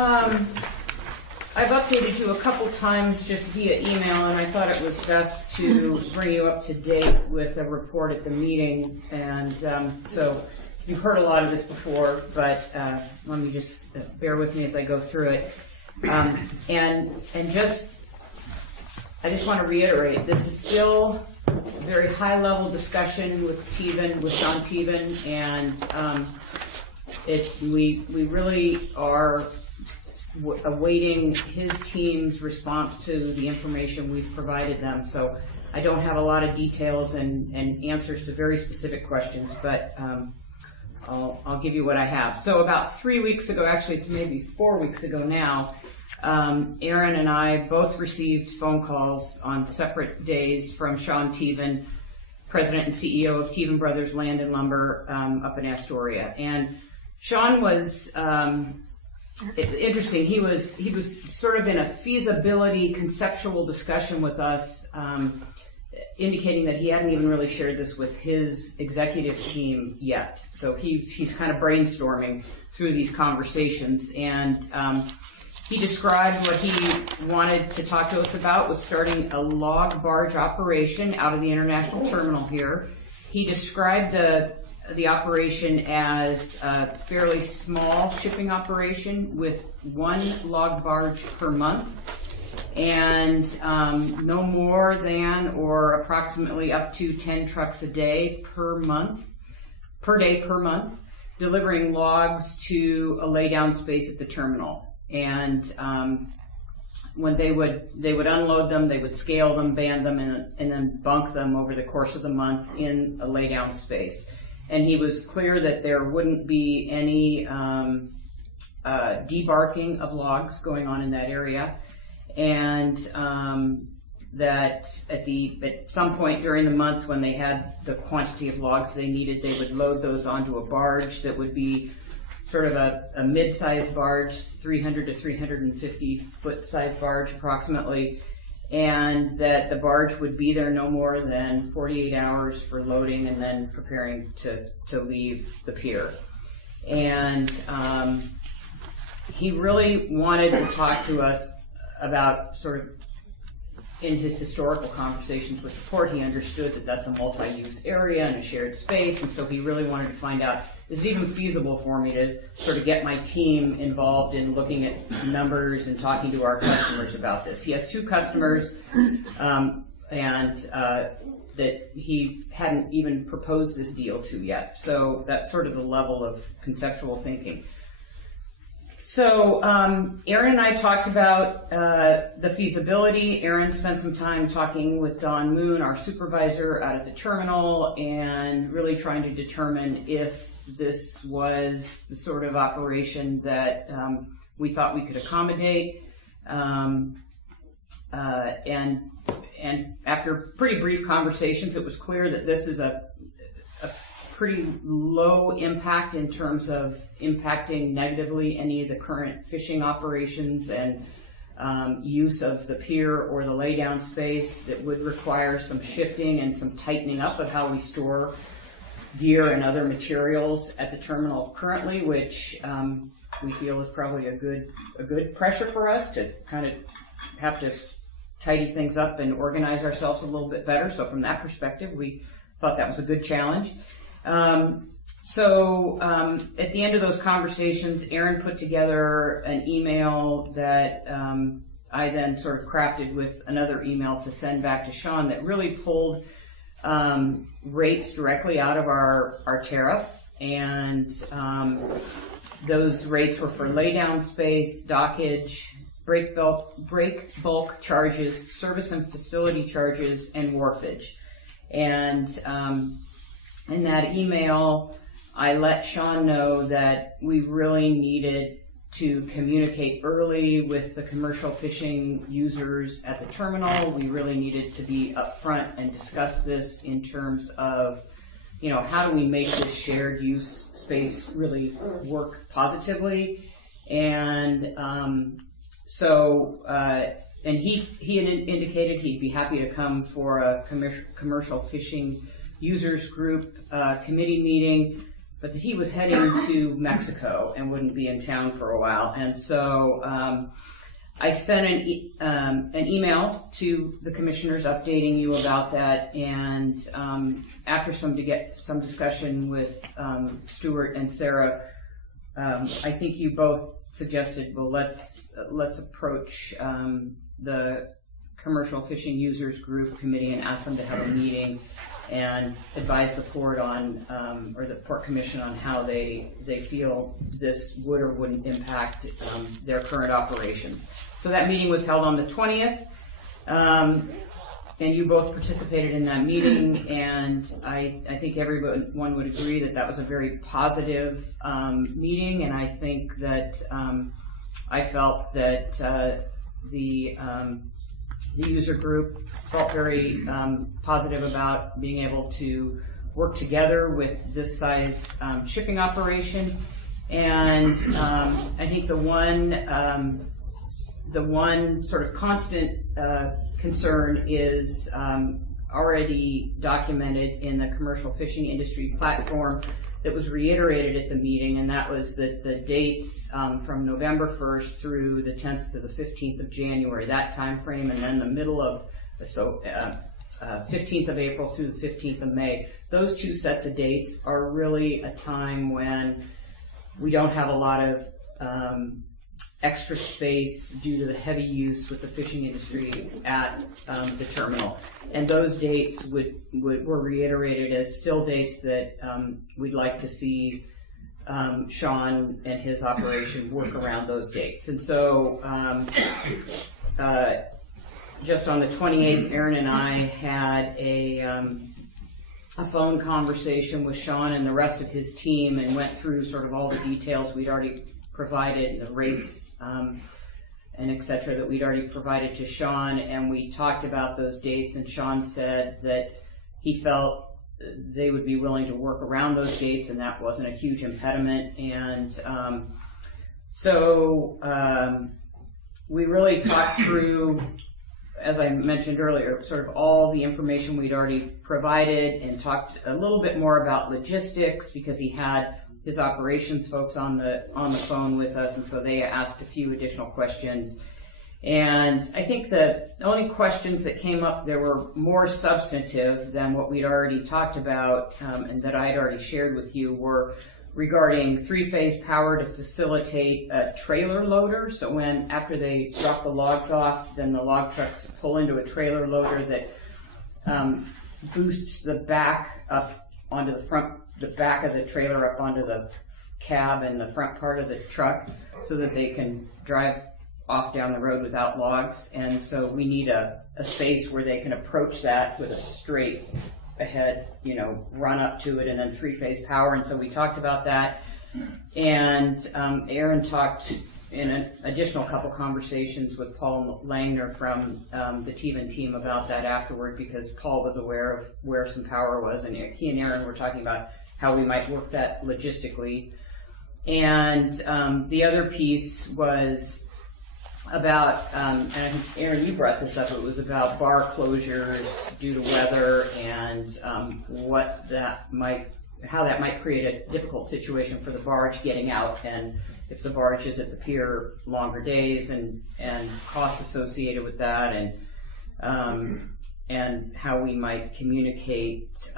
I've updated you a couple times just via email, and I thought it was best to bring you up to date with a report at the meeting. And so you've heard a lot of this before, but let me just bear with me as I go through it. And I just want to reiterate, this is still a very high-level discussion with Sean Teven, and we really are awaiting his team's response to the information we've provided them. So I don't have a lot of details and answers to very specific questions, but I'll give you what I have. So about 3 weeks ago, actually it's maybe 4 weeks ago now, Aaron and I both received phone calls on separate days from Sean Teven, President and CEO of Teven Brothers Land and Lumber up in Astoria. And Sean was interesting. He was sort of in a feasibility conceptual discussion with us, indicating that he hadn't even really shared this with his executive team yet. So he's kind of brainstorming through these conversations, and he described what he wanted to talk to us about was starting a log barge operation out of the international terminal here. He described the operation as a fairly small shipping operation with one log barge per month, and no more than or approximately up to 10 trucks a day per day per month, delivering logs to a laydown space at the terminal. And when they would unload them, they would scale them, band them, and then bunk them over the course of the month in a laydown space. And he was clear that there wouldn't be any debarking of logs going on in that area, and that at some point during the month when they had the quantity of logs they needed, they would load those onto a barge that would be sort of a mid-sized barge, 300 to 350 foot size barge approximately, and that the barge would be there no more than 48 hours for loading and then preparing to leave the pier. And he really wanted to talk to us about sort of, in his historical conversations with the port, he understood that that's a multi-use area and a shared space, and so he really wanted to find out, is it even feasible for me to sort of get my team involved in looking at numbers and talking to our customers about this? He has 2 customers, and that he hadn't even proposed this deal to yet. So that's sort of the level of conceptual thinking. So Aaron and I talked about the feasibility. Aaron spent some time talking with Don Moon, our supervisor out at the terminal, and really trying to determine if this was the sort of operation that we thought we could accommodate. And after pretty brief conversations, it was clear that this is a pretty low impact in terms of impacting negatively any of the current fishing operations and use of the pier or the laydown space. That would require some shifting and some tightening up of how we store gear and other materials at the terminal currently, which we feel is probably a good pressure for us to kind of have to tidy things up and organize ourselves a little bit better. So from that perspective, we thought that was a good challenge. So at the end of those conversations, Aaron put together an email that I then sort of crafted with another email to send back to Sean that really pulled rates directly out of our tariff, and those rates were for laydown space, dockage, break bulk charges, service and facility charges, and wharfage. And in that email, I let Sean know that we really needed to communicate early with the commercial fishing users at the terminal. We really needed to be upfront and discuss this in terms of, you know, how do we make this shared use space really work positively? And and he had indicated he'd be happy to come for a commercial fishing users group committee meeting, but that he was heading to Mexico and wouldn't be in town for a while. And so I sent an email to the commissioners updating you about that, and after some discussion with Stuart and Sarah, I think you both suggested, well, let's approach the commercial fishing users group committee and ask them to have a meeting and advise the port on, or the Port Commission on how they feel this would or wouldn't impact their current operations. So that meeting was held on the 20th, and you both participated in that meeting, and I think everyone would agree that that was a very positive meeting, and I think that I felt that the user group felt very positive about being able to work together with this size shipping operation. And I think the one sort of constant concern is already documented in the commercial fishing industry platform that was reiterated at the meeting, and that was that the dates from November 1st through the 10th to the 15th of January, that time frame, and then the middle of, 15th of April through the 15th of May. Those two sets of dates are really a time when we don't have a lot of extra space due to the heavy use with the fishing industry at the terminal. And those dates were reiterated as still dates that we'd like to see Sean and his operation work around those dates. And so just on the 28th, Aaron and I had a phone conversation with Sean and the rest of his team and went through sort of all the details we'd already provided, the rates and et cetera that we'd already provided to Sean, and we talked about those dates, and Sean said that he felt they would be willing to work around those dates and that wasn't a huge impediment. And so we really talked through, as I mentioned earlier, sort of all the information we'd already provided, and talked a little bit more about logistics because he had his operations folks on the phone with us, and so they asked a few additional questions. And I think the only questions that came up there were more substantive than what we'd already talked about and that I'd already shared with you, were regarding three-phase power to facilitate a trailer loader. So after they drop the logs off, then the log trucks pull into a trailer loader that boosts the back up onto the back of the trailer up onto the cab and the front part of the truck so that they can drive off down the road without logs. And so we need a space where they can approach that with a straight ahead, run up to it, and then three-phase power. And so we talked about that. And Aaron talked in an additional couple conversations with Paul Langner from the Tevan team about that afterward, because Paul was aware of where some power was, and he and Aaron were talking about how we might work that logistically. And the other piece was about, and I think Aaron, you brought this up, it was about bar closures due to weather and how that might create a difficult situation for the barge getting out, and if the barge is at the pier longer days and costs associated with that, and how we might communicate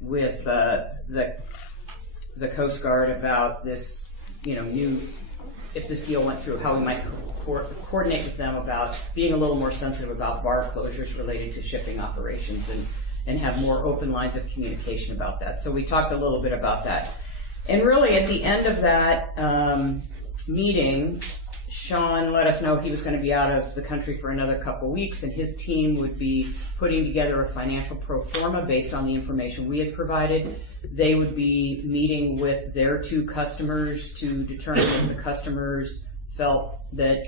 with the Coast Guard about this, if this deal went through, how we might coordinate with them about being a little more sensitive about bar closures related to shipping operations. and have more open lines of communication about that. So we talked a little bit about that. And really at the end of that meeting, Sean let us know he was going to be out of the country for another couple weeks, and his team would be putting together a financial pro forma based on the information we had provided. They would be meeting with their 2 customers to determine if the customers felt that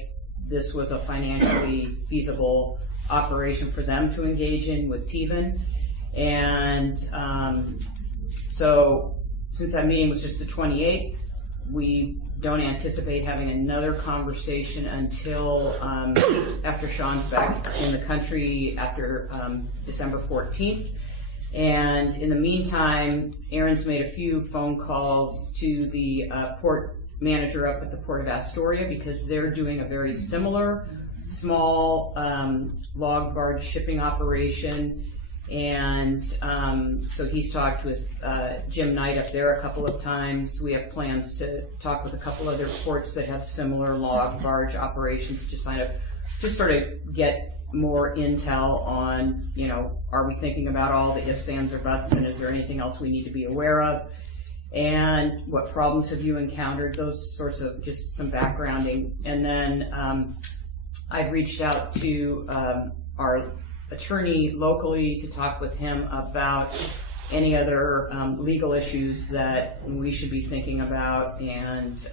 this was a financially feasible operation for them to engage in with Tevan. And so since that meeting was just the 28th, we don't anticipate having another conversation until after Sean's back in the country after December 14th. And in the meantime, Aaron's made a few phone calls to the port manager up at the Port of Astoria, because they're doing a very similar small log barge shipping operation. And so he's talked with Jim Knight up there a couple of times. We have plans to talk with a couple other ports that have similar log barge operations to just sort of get more intel on, you know, are we thinking about all the ifs, ands, or buts, and is there anything else we need to be aware of? And what problems have you encountered? Those sorts of just some backgrounding. And then I've reached out to our attorney locally to talk with him about any other legal issues that we should be thinking about, and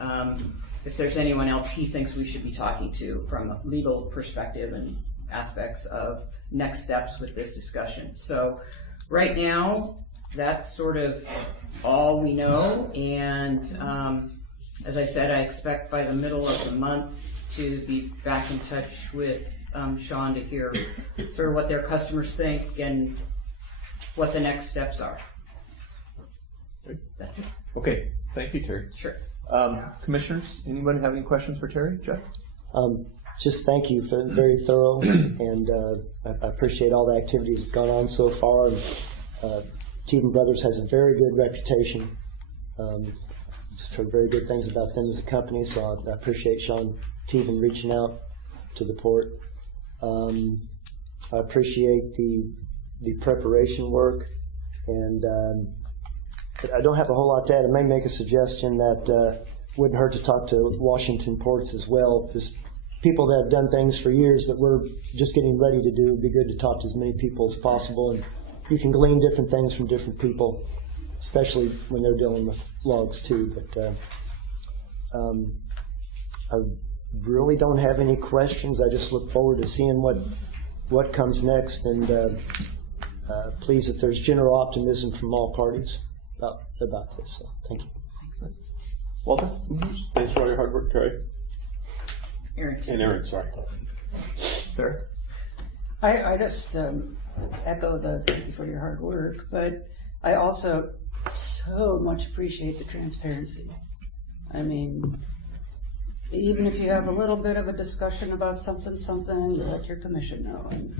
if there's anyone else he thinks we should be talking to from a legal perspective and aspects of next steps with this discussion. So right now, that's sort of all we know, and as I said, I expect by the middle of the month to be back in touch with Sean to hear sort of what their customers think and what the next steps are. That's it. Okay, thank you, Terry. Sure. Commissioners, anybody have any questions for Terry? Jeff? Just thank you for very thorough, and I appreciate all the activities that's gone on so far. And, Tevan Brothers has a very good reputation. Just heard very good things about them as a company, so I appreciate Sean Tevan reaching out to the port. I appreciate the preparation work, and I don't have a whole lot to add. I may make a suggestion that wouldn't hurt to talk to Washington ports as well. Just people that have done things for years that we're just getting ready to do. It'd be good to talk to as many people as possible, and you can glean different things from different people, especially when they're dealing with logs too. But I really don't have any questions. I just look forward to seeing what comes next, and pleased that there's general optimism from all parties about this. So thank you. Walter? Thanks for all your hard work, Terry. Aaron. And Aaron, sorry. Sir? I just echo the thank you for your hard work, but I also so much appreciate the transparency. I mean, even if you have a little bit of a discussion about something, you let your commission know, and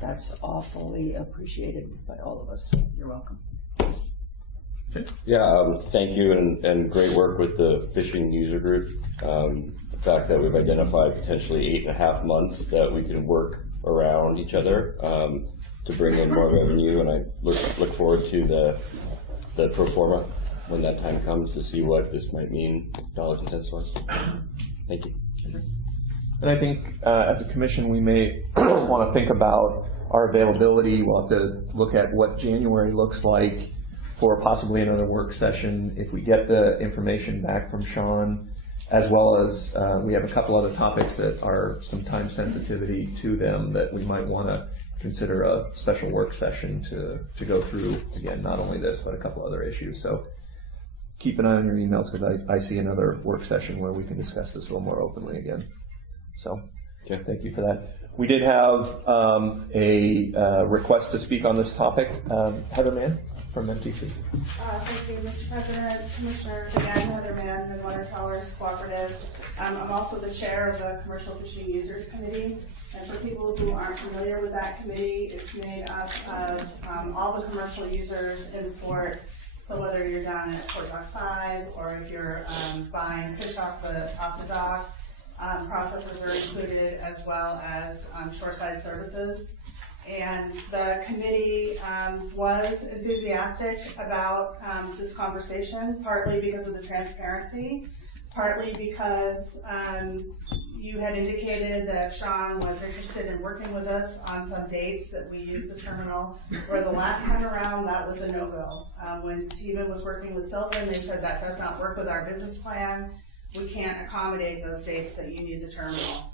that's awfully appreciated by all of us. You're welcome. Yeah, thank you, and great work with the fishing user group. The fact that we've identified potentially 8.5 months that we can work around each other to bring in more revenue, and I look forward to the pro forma when that time comes to see what this might mean dollars and cents wise. Thank you. And I think as a commission, we may want to think about our availability. We'll have to look at what January looks like for possibly another work session if we get the information back from Sean, as well as we have a couple other topics that are some time sensitivity to them that we might want to consider a special work session to go through. Again, not only this, but a couple other issues. So keep an eye on your emails, because I see another work session where we can discuss this a little more openly again. So okay, thank you for that. We did have a request to speak on this topic. Heather Mann from MTC. Thank you, Mr. President, Commissioners. Again, Heather Mann, Midwinter Trawlers Cooperative. I'm also the chair of the Commercial Fishing Users Committee. And for people who aren't familiar with that committee, it's made up of all the commercial users in port. So whether you're down at Port Dock 5 or if you're buying fish off the dock, processors are included, as well as shoreside services. And the committee was enthusiastic about this conversation, partly because of the transparency, partly because you had indicated that Sean was interested in working with us on some dates that we use the terminal, where the last time around that was a no-go. When Teva was working with Sylvan, they said that does not work with our business plan. We can't accommodate those dates that you need the terminal.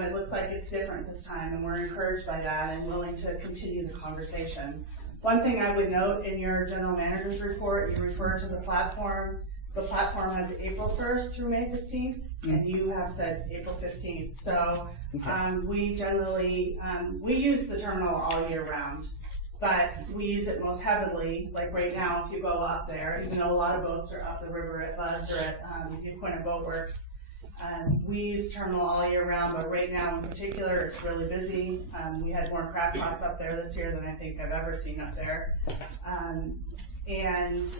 It looks like it's different this time, and we're encouraged by that and willing to continue the conversation. One thing I would note in your general manager's report, you refer to the platform. The platform has April 1st through May 15th, and you have said April 15th. So we generally, we use the terminal all year round, but we use it most heavily, like right now, if you go up there, even though a lot of boats are up the river at Buds or at Uquina Boat Works. We use terminal all year round, but right now in particular, it's really busy. We had more crab pots up there this year than I think I've ever seen up there. And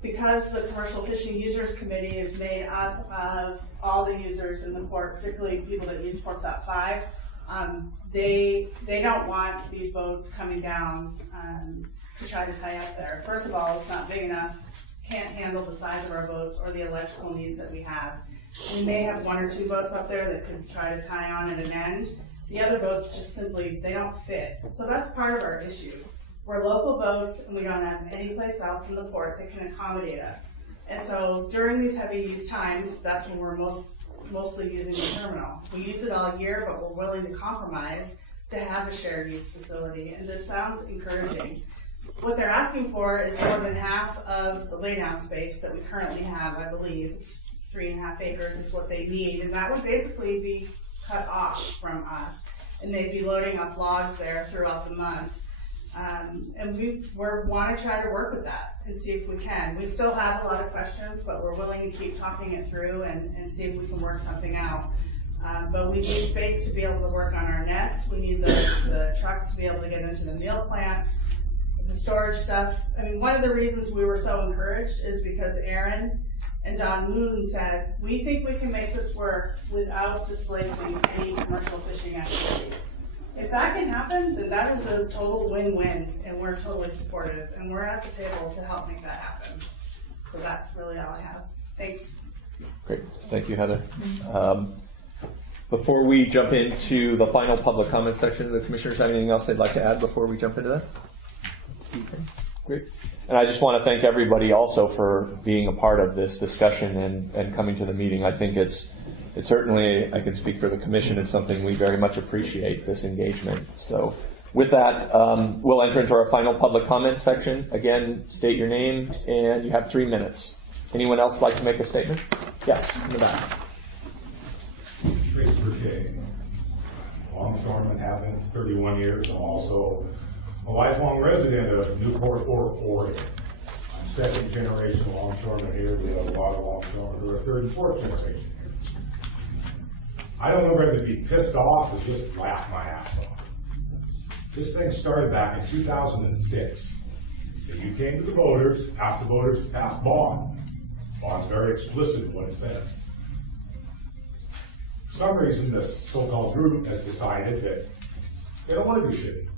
because the Commercial Fishing Users Committee is made up of all the users in the port, particularly people that use Port.5, they don't want these boats coming down to try to tie up there. First of all, it's not big enough, can't handle the size of our boats or the electrical needs that we have. We may have 1 or 2 boats up there that could try to tie on at an end. The other boats just simply, they don't fit. So that's part of our issue. We're local boats and we don't have any place else in the port that can accommodate us. And so during these heavy use times, that's when we're mostly using the terminal. We use it all year, but we're willing to compromise to have a shared use facility. And this sounds encouraging. What they're asking for is more than half of the laydown space that we currently have, I believe. It's 3.5 acres is what they need, and that would basically be cut off from us, and they'd be loading up logs there throughout the month. And we want to try to work with that and see if we can. We still have a lot of questions, but we're willing to keep talking it through and see if we can work something out. But we need space to be able to work on our nets. We need the trucks to be able to get into the meal plant, the storage stuff. I mean, one of the reasons we were so encouraged is because Aaron and Don Moon said, we think we can make this work without displacing any commercial fishing activity. If that can happen, then that is a total win-win, and we're totally supportive, and we're at the table to help make that happen. So that's really all I have. Thanks. Great. Thank you, Heather. Before we jump into the final public comment section, the commissioners have anything else they'd like to add before we jump into that? Okay. Great. And I just want to thank everybody also for being a part of this discussion and coming to the meeting. I think it's certainly, I can speak for the commission, it's something we very much appreciate, this engagement. So with that, we'll enter into our final public comment section. Again, state your name, and you have 3 minutes. Anyone else like to make a statement? Yes, in the back. Trace Boucher, longshoreman, have been 31 years, and also a lifelong resident of Newport, Oregon. I'm second generation longshoreman here. We have a lot of longshoremen who are third and fourth generation here. I don't know whether to be pissed off or just laugh my ass off. This thing started back in 2006. You came to the voters, asked the voters to pass bond. Bond's very explicit in what it says. For some reason, this so-called group has decided that they don't want to do shipping.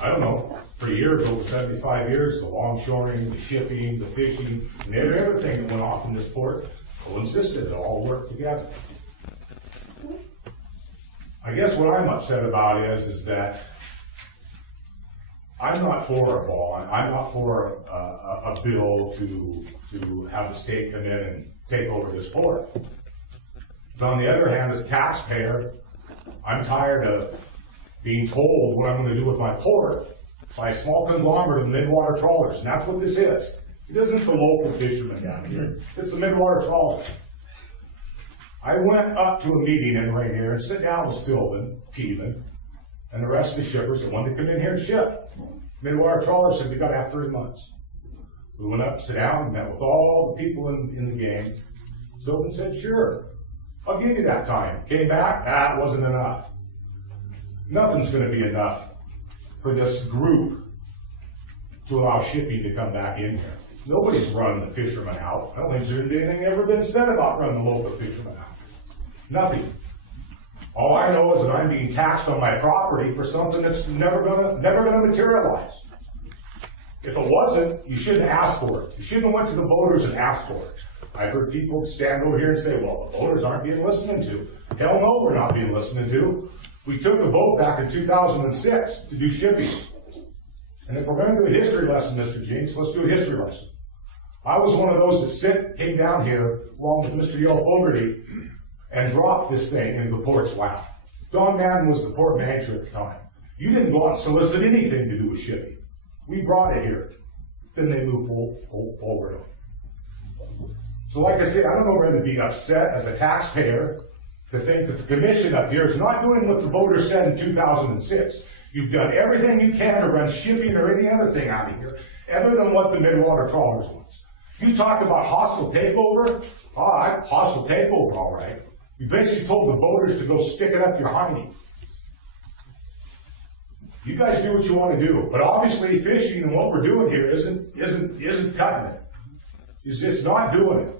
I don't know, for years, over 75 years, the longshoring, the shipping, the fishing, and everything that went off in this port, well, insisted it all work together. I guess what I'm upset about is that I'm not for a bond. I'm not for a bill to have the state come in and take over this port. But on the other hand, as a taxpayer, I'm tired of being told what I'm going to do with my port by a small conglomerate of midwater trawlers. And that's what this is. It isn't the local fishermen down here. It's the midwater trawlers. I went up to a meeting in right here and sit down with Sylvan, Teevan, and the rest of the shippers that wanted to come in here and ship. Midwater trawlers said, we got to have 3 months. We went up, sit down, and met with all the people in the game. Sylvan said, sure, I'll give you that time. Came back, it wasn't enough. Nothing's going to be enough for this group to allow shipping to come back in here. Nobody's running the fishermen out. I don't think there's anything ever been said about running the local fishermen out. Nothing. All I know is that I'm being taxed on my property for something that's never gonna materialize. If it wasn't, you shouldn't ask for it. You shouldn't have went to the voters and asked for it. I've heard people stand over here and say, well, the voters aren't being listened to. Hell no, we're not being listened to. We took a vote back in 2006 to do shipping. And if we're going to do a history lesson, Mr. Jinks, let's do a history lesson. I was one of those that came down here along with Mr. Yale Fogarty and dropped this thing into the port's lap. Don Madden was the port manager at the time. You didn't go out and solicit anything to do with shipping. We brought it here. Then they moved forward. So like I said, I don't know whether to be upset as a taxpayer to think that the commission up here is not doing what the voters said in 2006. You've done everything you can to run shipping or any other thing out of here, other than what the midwater trawlers wants. You talk about hostile takeover. All right, hostile takeover, all right. You basically told the voters to go stick it up your hiney. You guys do what you want to do, but obviously fishing and what we're doing here isn't cutting it. It's just not doing it.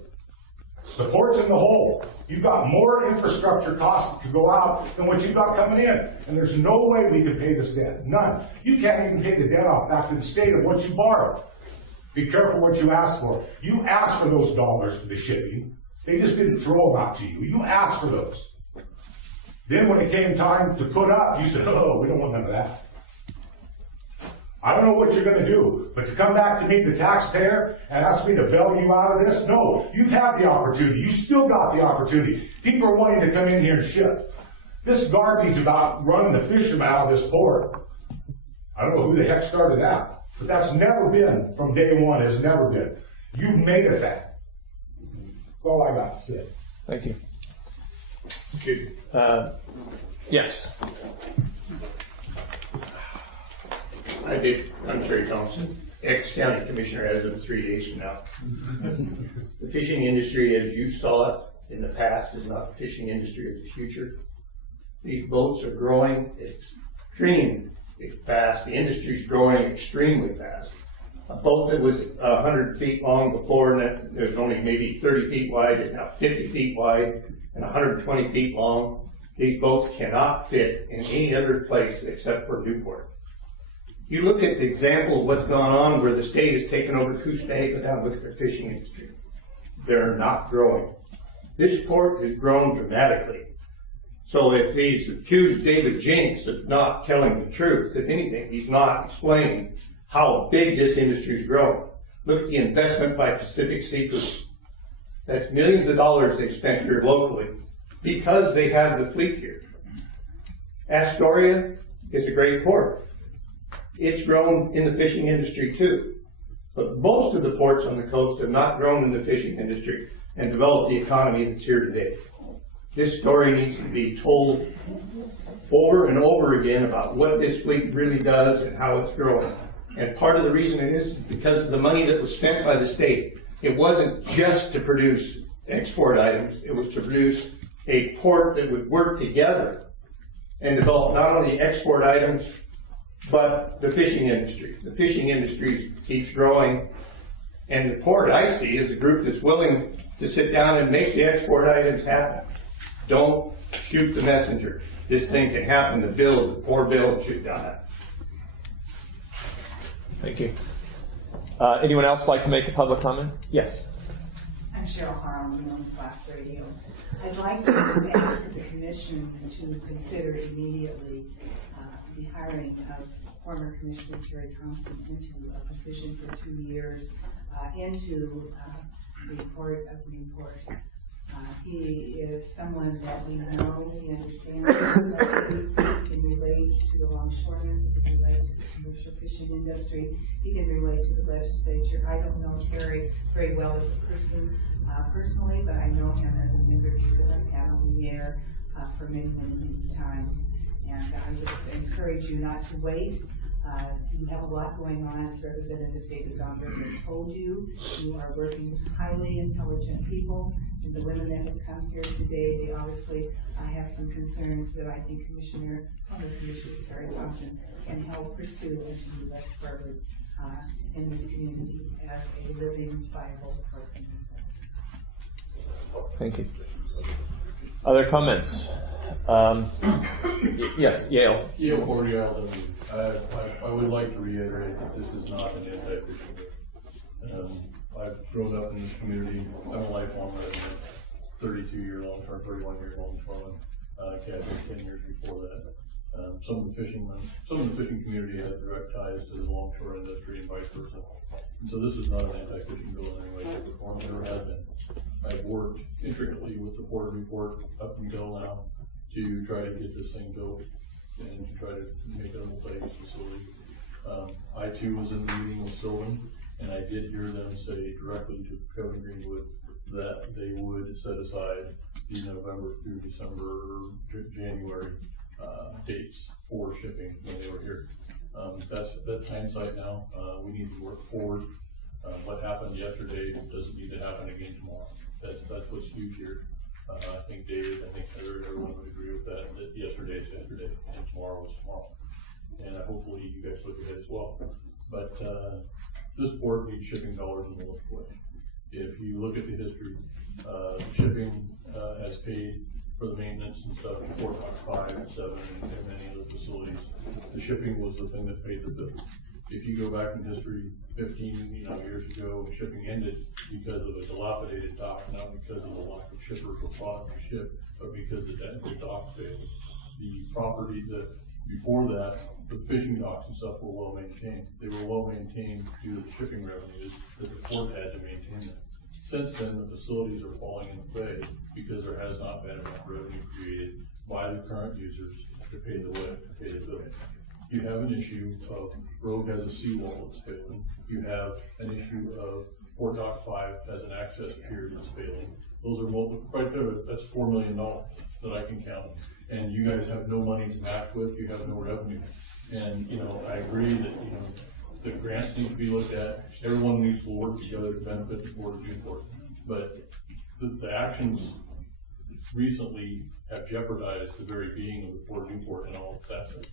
The port's in the hole. You've got more infrastructure costs that could go out than what you've got coming in, and there's no way we can pay this debt. None. You can't even pay the debt off back to the state of what you borrowed. Be careful what you ask for. You asked for those dollars for the shipping. They just didn't throw them out to you. You asked for those. Then when it came time to put up, you said, oh, we don't want none of that. I don't know what you're going to do, but to come back to me, the taxpayer, and ask me to bail you out of this, no. You've had the opportunity. You still got the opportunity. People are wanting to come in here and ship. This garbage about running the fishermen out of this port, I don't know who the heck started that, but that's never been, from day one, has never been. You've made it that. That's all I got to say. Thank you. Yes. I'm Terry Thompson, ex-county commissioner as of 3 days from now. The fishing industry, as you saw it in the past, is not the fishing industry of the future. These boats are growing extremely fast. The industry is growing extremely fast. A boat that was 100 feet long before, and it was only maybe 30 feet wide, is now 50 feet wide and 120 feet long. These boats cannot fit in any other place except for Newport. You look at the example of what's gone on where the state has taken over Coos Bay, but now look at the fishing industry. They're not growing. This port has grown dramatically. So if he's accused David Jinks of not telling the truth, if anything, he's not explaining how big this industry is growing. Look at the investment by Pacific Seafood. That's millions of dollars they've spent here locally because they have the fleet here. Astoria is a great port. It's grown in the fishing industry too. But most of the ports on the coast have not grown in the fishing industry and developed the economy that's here today. This story needs to be told over and over again about what this fleet really does and how it's growing. And part of the reason it is because of the money that was spent by the state. It wasn't just to produce export items, it was to produce a port that would work together and develop not only export items, but the fishing industry. The fishing industry keeps growing, and the port I see is a group that's willing to sit down and make the export items happen. Don't shoot the messenger. This thing can happen. The bill is a poor bill. It should die. Thank you. Anyone else like to make a public comment? Yes. I'm Cheryl Harlan on Class Radio. I'd like to ask the Commission to consider immediately the hiring of former Commissioner Terry Thompson into a position for 2 years into the Port of Newport. He is someone that we know, he understands the he can relate to the longshoremen, he can relate to the commercial fishing industry, he can relate to the legislature. I don't know Terry very well as a person personally, but I know him as an interviewer that I've had on the air for many times. And I just encourage you not to wait. You have a lot going on, as Representative David Gomberg has told you. You are working with highly intelligent people, and the women that have come here today, they obviously have some concerns that I think former Commissioner Terry Thompson can help pursue and to move us forward in this community as a living, viable partner. Thank you. Other comments? Yes, Yale. Yale Boreal, I would like to reiterate that this is not an anti-fishing. I've grown up in this community. I'm a lifelong resident, 32-year long-term, 31-year long-term. Cabbage 10 years before that. Some of the fishing community has direct ties to the longshore industry and vice versa. And so this is not an anti-fishing bill in any way, shape, or form. It never has been. I've worked intricately with the Port of Newport up until now to try to get this thing built and to try to make it a multi-use facility. I too was in the meeting with Sylvan, and I did hear them say directly to Kevin Greenwood that they would set aside the November through December, January dates for shipping when they were here. That's hindsight now. We need to work forward. What happened yesterday doesn't need to happen again tomorrow. That's what's huge here. I think David, everyone would agree with that yesterday is yesterday and tomorrow is tomorrow. And hopefully you guys look at it as well. But this port needs shipping dollars in the lowest way. If you look at the history, shipping has paid for the maintenance and stuff in Fort Knox 5 and 7 and many of the facilities. The shipping was the thing that paid the bill. If you go back in history 15 years ago, shipping ended because of a dilapidated dock, not because of the lack of shippers or product to ship, but because the dock failed. The property before that, the fishing docks and stuff were well maintained. They were well maintained due to the shipping revenues that the port had to maintain them. Since then, the facilities are falling into play because there has not been enough revenue created by the current users to pay the bill. You have an issue of Rogue has a seawall that's failing. You have an issue of Fort Dock 5 has an access pier that's failing. Those are right there. That's $4 million that I can count. And you guys have no money to match with. You have no revenue. And I agree that the grants need to be looked at. Everyone needs to work together to benefit the Port of Newport. But the actions recently have jeopardized the very being of the Port of Newport and all its assets.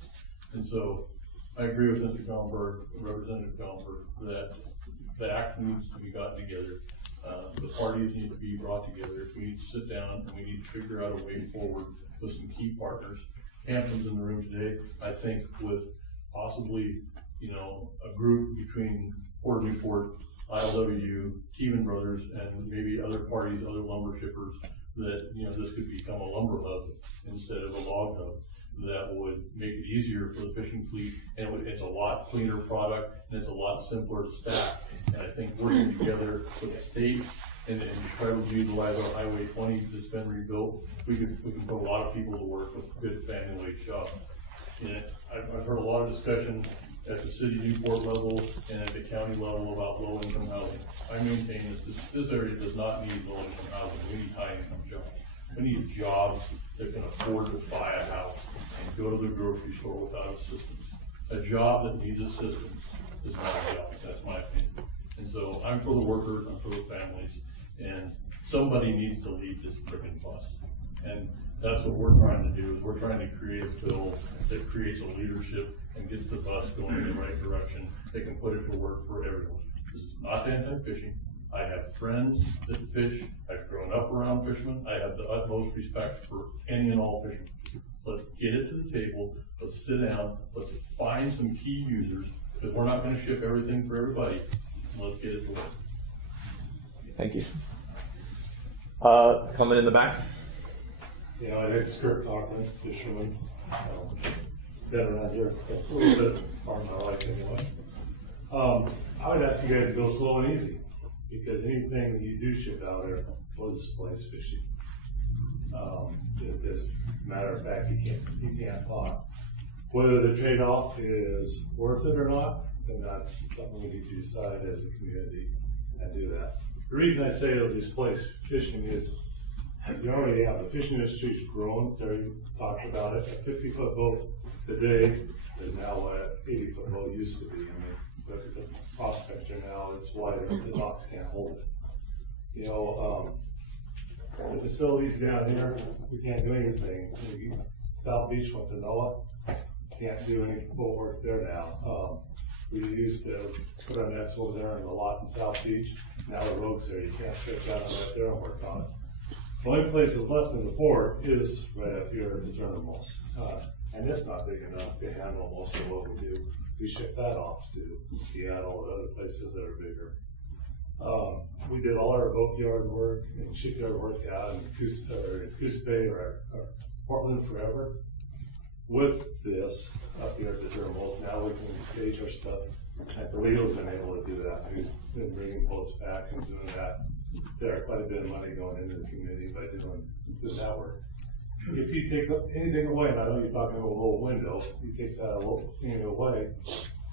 And so I agree with Mr. Gomberg, Representative Gomberg, that the act needs to be gotten together. The parties need to be brought together. We need to sit down and we need to figure out a way forward with some key partners. Hampton's in the room today. I think with possibly a group between Port of Newport, ILWU, Teeman Brothers, and maybe other parties, other lumber shippers, that this could become a lumber hub instead of a log hub. That would make it easier for the fishing fleet, and it's a lot cleaner product, and it's a lot simpler to staff. And I think working together with the state and try to utilize our Highway 20 that's been rebuilt, we can put a lot of people to work with good family wage jobs. And I've heard a lot of discussion at the city Newport level and at the county level about low-income housing. I maintain that this area does not need low-income housing. We need high-income jobs. We need jobs that can afford to buy a house and go to the grocery store without assistance. A job that needs assistance is not a job. That's my opinion. And so I'm for the workers, I'm for the families, and somebody needs to lead this frickin' bus. And that's what we're trying to do, is we're trying to create a bill that creates a leadership and gets the bus going in the right direction that can put it to work for everyone. This is not anti-fishing. I have friends that fish. I've grown up around fishermen. I have the utmost respect for any and all fishermen. Let's get it to the table. Let's sit down. Let's find some key users, because we're not going to ship everything for everybody. Let's get it to work. Thank you. Coming in the back. My name's Kurt Conklin, fisherman. Been around here a little bit part of my life anyway. I would ask you guys to go slow and easy, because anything that you do ship out there will displace fishing. As a matter of fact, you can't talk. Whether the trade-off is worth it or not, then that's something we need to decide as a community and do that. The reason I say it'll displace fishing is you already have the fishing industry's grown. Terry talked about it. A 50-foot boat today is now what an 80-foot boat used to be. I mean, look at the Prospector now; it's wider. The docks can't hold it. The facilities down here, we can't do anything. South Beach went to NOAA. Can't do any boat work there now. We used to put our nets over there in the lot in South Beach. Now the rogue's there. You can't fish out right there and work on it. The only places left in the port is right up here at the terminals. And it's not big enough to handle most of what we do. We ship that off to Seattle and other places that are bigger. We did all our boatyard work and shipyard work out in Coos Bay or Portland forever. With this up here at the terminals, now we can stage our stuff. And Toledo's been able to do that. We've been bringing boats back and doing that. There's quite a bit of money going into the community by doing that work. If you take anything away, and I know you're talking about a little window, you take that away,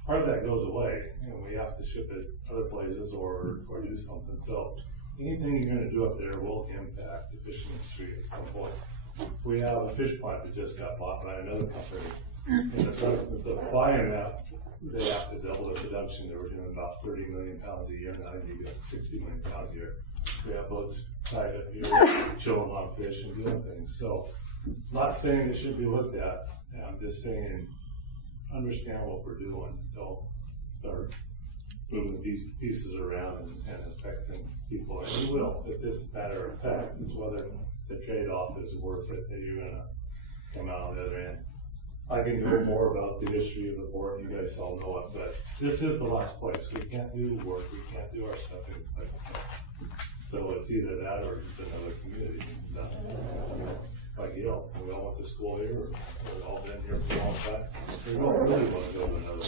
part of that goes away, and we have to ship it other places or do something. So anything you're going to do up there will impact the fishing industry at some point. We have a fish plant that just got bought by another company. And instead of buying that, they have to double their production. They were doing about 30 million pounds a year. Now you get 60 million pounds a year. We have boats tied up here, chilling on fish and doing things. So, not saying it should be looked at. I'm just saying, understand what we're doing. Don't start moving these pieces around and affecting people. And you will, if this is a matter of fact. It's whether the trade-off is worth it that you're going to come out on the other end. I can go more about the history of the port. You guys all know it, but this is the last place. We can't do the work. We can't do our stuff in this place. So it's either that or it's another community. Like Yale, we all went to school here, or we've all been here for a long time. We don't really want to go to another,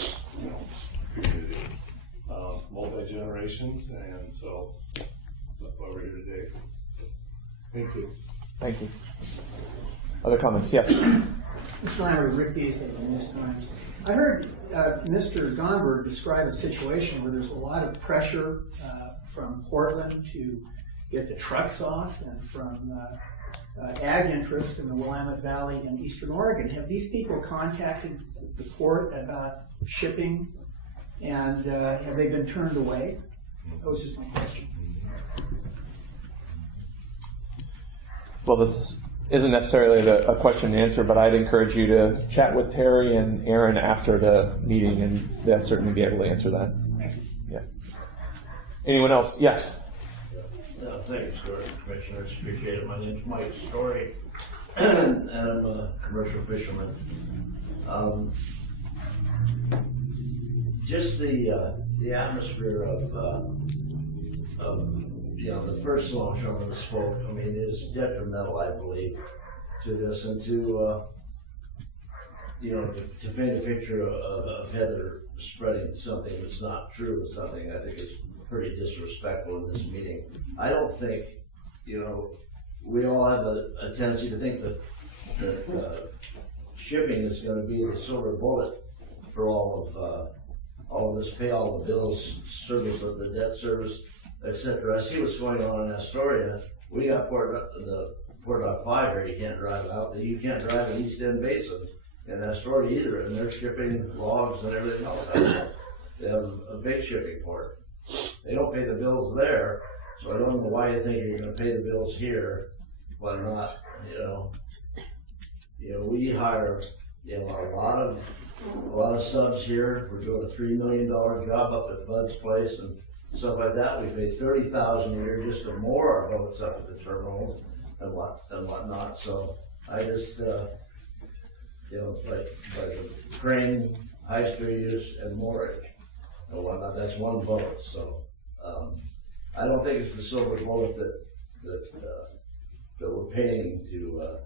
community. Multi-generations, and so that's why we're here today. Thank you. Thank you. Other comments? Yes. Mr. Lambert, Rick Beasley of the News Times. I heard Mr. Gonberg describe a situation where there's a lot of pressure from Portland to get the trucks off and from ag interest in the Willamette Valley and Eastern Oregon. Have these people contacted the port about shipping, and have they been turned away? That was just my question. Well, this isn't necessarily a question and answer, but I'd encourage you to chat with Terry and Aaron after the meeting, and they'll certainly be able to answer that. Yeah. Anyone else? Yes. Thanks, Commissioners. Appreciate it. My name's Mike Story, and I'm a commercial fisherman. Just the atmosphere of the first longshoreman that spoke, is detrimental, I believe, to this, and to paint a picture of Heather spreading something that's not true is something I think is pretty disrespectful in this meeting. I don't think, we all have a tendency to think that shipping is going to be the silver bullet for all of this, pay all the bills, service of the debt service, etc. I see what's going on in Astoria. We got the Port Dock 5 here. You can't drive out. You can't drive in East End Basin in Astoria either, and they're shipping logs and everything else. They have a big shipping port. They don't pay the bills there, so I don't know why you think you're going to pay the bills here, but not. We hire a lot of subs here. We're doing a $3 million job up at Bud's place and stuff like that. We pay $30,000 a year just to moor our boats up at the terminals and whatnot. So I just like crane, high streeters, and moorage and whatnot. That's one boat. So I don't think it's the silver bullet that we're paying to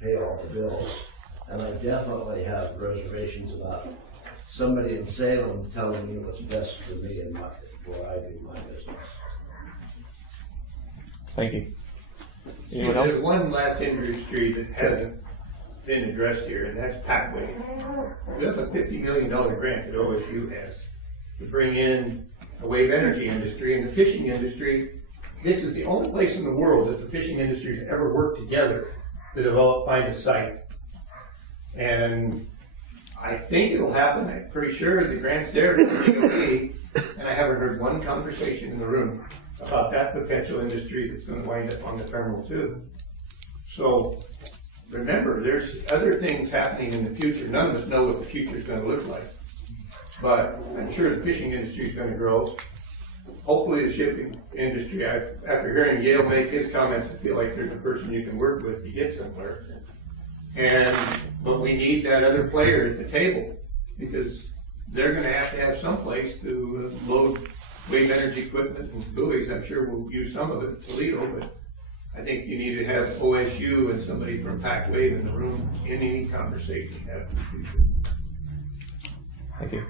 pay all the bills. And I definitely have reservations about somebody in Salem telling me what's best for me and where I do my business. Thank you. Anyone else? There's one last industry that hasn't been addressed here, and that's Packway. There's a $50 million grant that OSU has to bring in a wave energy industry and the fishing industry. This is the only place in the world that the fishing industry has ever worked together to find a site. And I think it'll happen. I'm pretty sure the grant's there to the DOE, and I haven't heard one conversation in the room about that potential industry that's going to wind up on the terminal too. So remember, there's other things happening in the future. None of us know what the future is going to look like, but I'm sure the fishing industry is going to grow. hopefully the shipping industry, after hearing Yale make his comments, I feel like they're the person you can work with to get somewhere. But we need that other player at the table, because they're gonna have to have some place to load wave energy equipment and buoys. I'm sure we'll use some of it at Toledo, but I think you need to have OSU and somebody from Pac Wave in the room in any conversation. Thank you.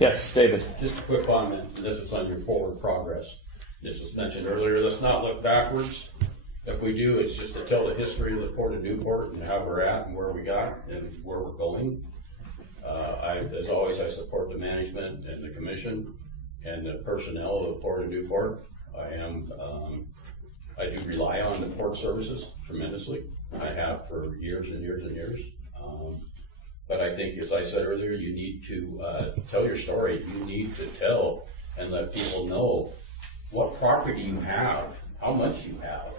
Yes, David. Just a quick comment. This is on your forward progress. This was mentioned earlier. Let's not look backwards. If we do, it's just to tell the history of the Port of Newport and how we're at and where we got and where we're going. As always, I support the management and the commission and the personnel of the Port of Newport. I do rely on the port services tremendously. I have for years and years and years. But I think, as I said earlier, you need to tell your story. You need to tell and let people know what property you have, how much you have.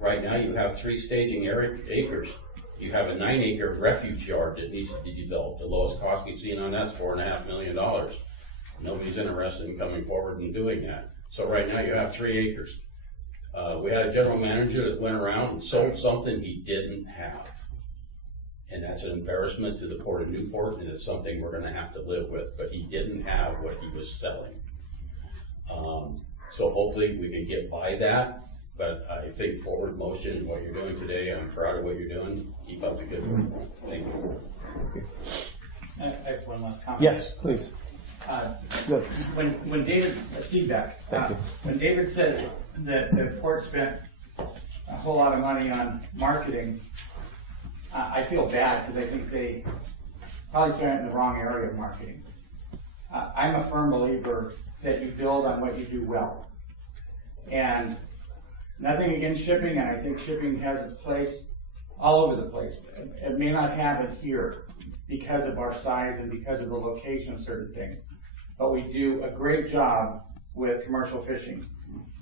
Right now you have 3 staging acres. You have a 9-acre refuge yard that needs to be developed. The lowest cost we've seen on that's $4.5 million. Nobody's interested in coming forward and doing that. So right now you have 3 acres. We had a general manager that went around and sold something he didn't have. And that's an embarrassment to the Port of Newport, and it's something we're gonna have to live with, but he didn't have what he was selling. So hopefully we can get by that, but I think forward motion, what you're doing today, I'm proud of what you're doing. Keep up the good work. Thank you. I have one last comment. Yes, please. When David, feedback. Thank you. When David said that the port spent a whole lot of money on marketing, I feel bad because I think they probably spent it in the wrong area of marketing. I'm a firm believer that you build on what you do well. And nothing against shipping, and I think shipping has its place all over the place. It may not have it here because of our size and because of the location of certain things. But we do a great job with commercial fishing.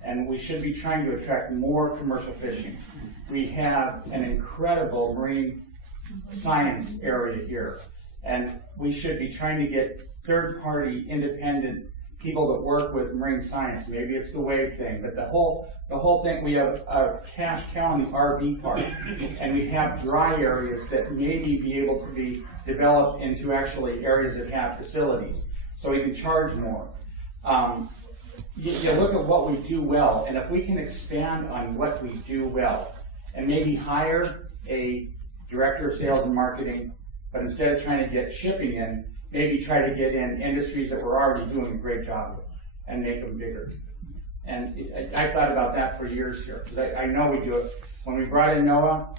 And we should be trying to attract more commercial fishing. We have an incredible marine science area here. And we should be trying to get third-party independent people that work with marine science. Maybe it's the wave thing, but the whole thing, we have Cache County RV park, and we have dry areas that maybe be able to be developed into actually areas that have facilities, so we can charge more. You look at what we do well, and if we can expand on what we do well, and maybe hire a director of sales and marketing, but instead of trying to get shipping in, maybe try to get in industries that we're already doing a great job with and make them bigger. And I thought about that for years here, because I know we do it. When we brought in NOAA,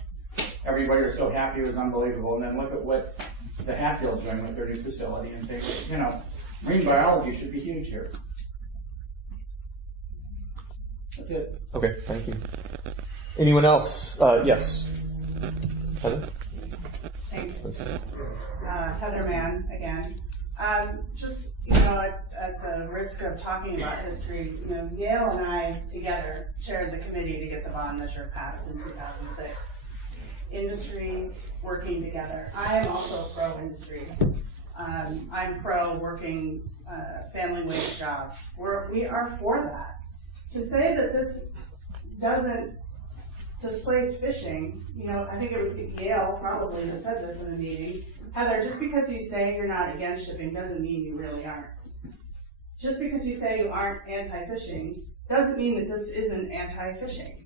everybody was so happy, it was unbelievable. And then look at what the Hatfield's doing with their new facility and things. You know, marine biology should be huge here. That's it. Okay, thank you. Anyone else? Yes. Heather? Thanks. Heather Mann again. Just, at the risk of talking about history, Yale and I together chaired the committee to get the bond measure passed in 2006. Industries working together. I am also pro-industry. I'm pro-working family wage jobs. We are for that. To say that this doesn't displace fishing, I think it was Yale probably that said this in a meeting. Heather, just because you say you're not against shipping doesn't mean you really aren't. Just because you say you aren't anti-fishing doesn't mean that this isn't anti-fishing.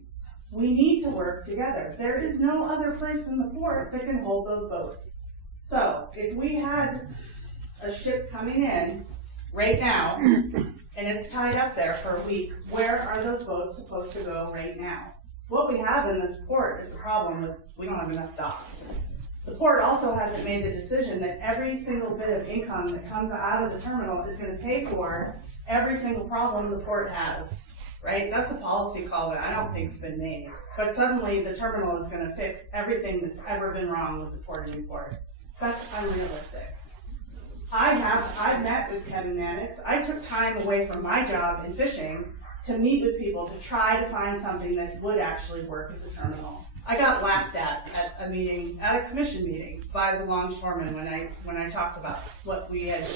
We need to work together. There is no other place in the port that can hold those boats. So if we had a ship coming in right now and it's tied up there for a week, where are those boats supposed to go right now? What we have in this port is a problem with we don't have enough docks. The port also hasn't made the decision that every single bit of income that comes out of the terminal is going to pay for every single problem the port has, right? That's a policy call that I don't think's been made. But suddenly the terminal is going to fix everything that's ever been wrong with the Port of Newport. That's unrealistic. I've met with Kevin Mannix. I took time away from my job in fishing to meet with people to try to find something that would actually work at the terminal. I got laughed at a meeting, at a commission meeting, by the longshoremen when I talked about what we had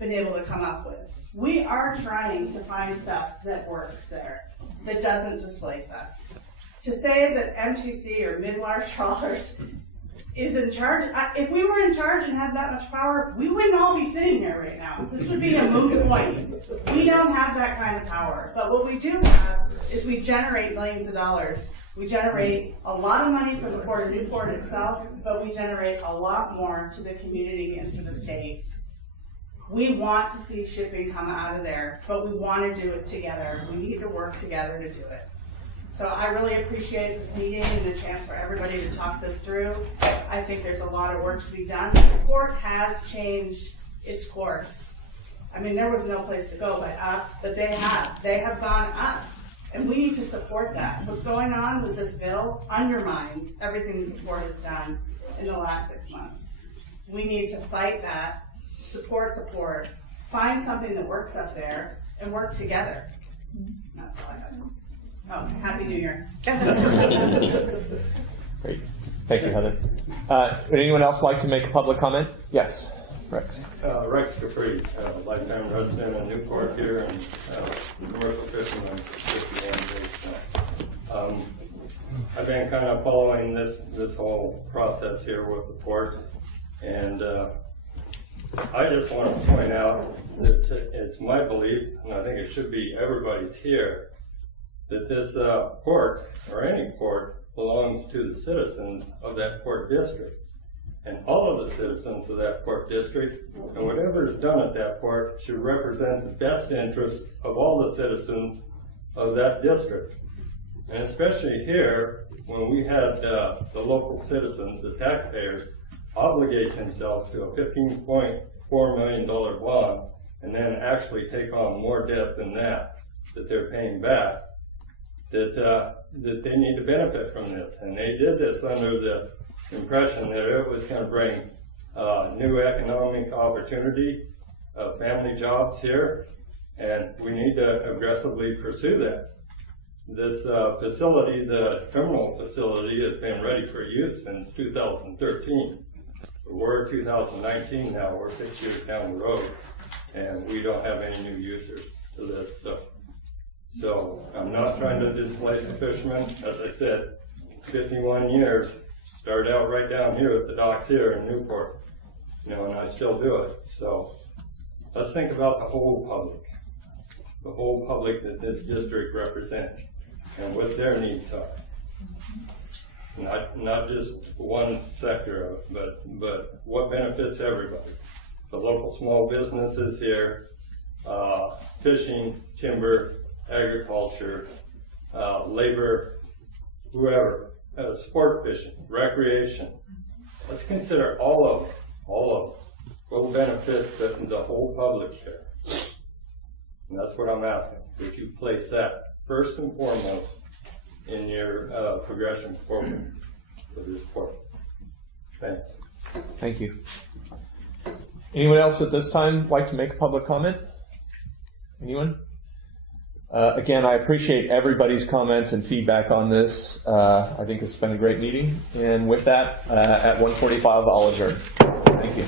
been able to come up with. We are trying to find stuff that works there, that doesn't displace us. To say that MTC or mid-large trawlers is in charge, if we were in charge and had that much power, we wouldn't all be sitting here right now. This would be a moot point. We don't have that kind of power. But what we do have is we generate millions of dollars. We generate a lot of money for the Port of Newport itself, but we generate a lot more to the community and to the state. We want to see shipping come out of there, but we want to do it together. We need to work together to do it. So I really appreciate this meeting and the chance for everybody to talk this through. I think there's a lot of work to be done. The port has changed its course. I mean, there was no place to go but up, but they have. They have gone up. And we need to support that. What's going on with this bill undermines everything the port has done in the last 6 months. We need to fight that, support the port, find something that works up there, and work together. That's all I have. Oh, Happy New Year. Great. Thank you, Heather. Would anyone else like to make a public comment? Yes, Rex. Rex Capri, lifetime resident in Newport here and commercial fisherman for 51 days now. I've been kind of following this whole process here with the port, and I just want to point out that it's my belief, and I think it should be everybody's here, that this port, or any port, belongs to the citizens of that port district. And all of the citizens of that port district, and whatever is done at that port, should represent the best interest of all the citizens of that district. And especially here, when we had the local citizens, the taxpayers, obligate themselves to a $15.4 million bond, and then actually take on more debt than that they're paying back, that they need to benefit from this. And they did this under the impression that it was going to bring new economic opportunity, family jobs here, and we need to aggressively pursue that. This facility, the terminal facility, has been ready for use since 2013. We're 2019 now, we're 6 years down the road, and we don't have any new users to this. So I'm not trying to displace the fishermen. As I said, 51 years, started out right down here at the docks here in Newport, and I still do it. So let's think about the whole public that this district represents, and what their needs are. Not just one sector of it, but what benefits everybody. The local small businesses here, fishing, timber, agriculture, labor, whoever, sport fishing, recreation. Let's consider all of them will benefit the whole public here. And that's what I'm asking, that you place that first and foremost in your progression forward for this port. Thanks. Thank you. Anyone else at this time like to make a public comment? Anyone? Again, I appreciate everybody's comments and feedback on this. I think it's been a great meeting. And with that, at 1:45, I'll adjourn. Thank you.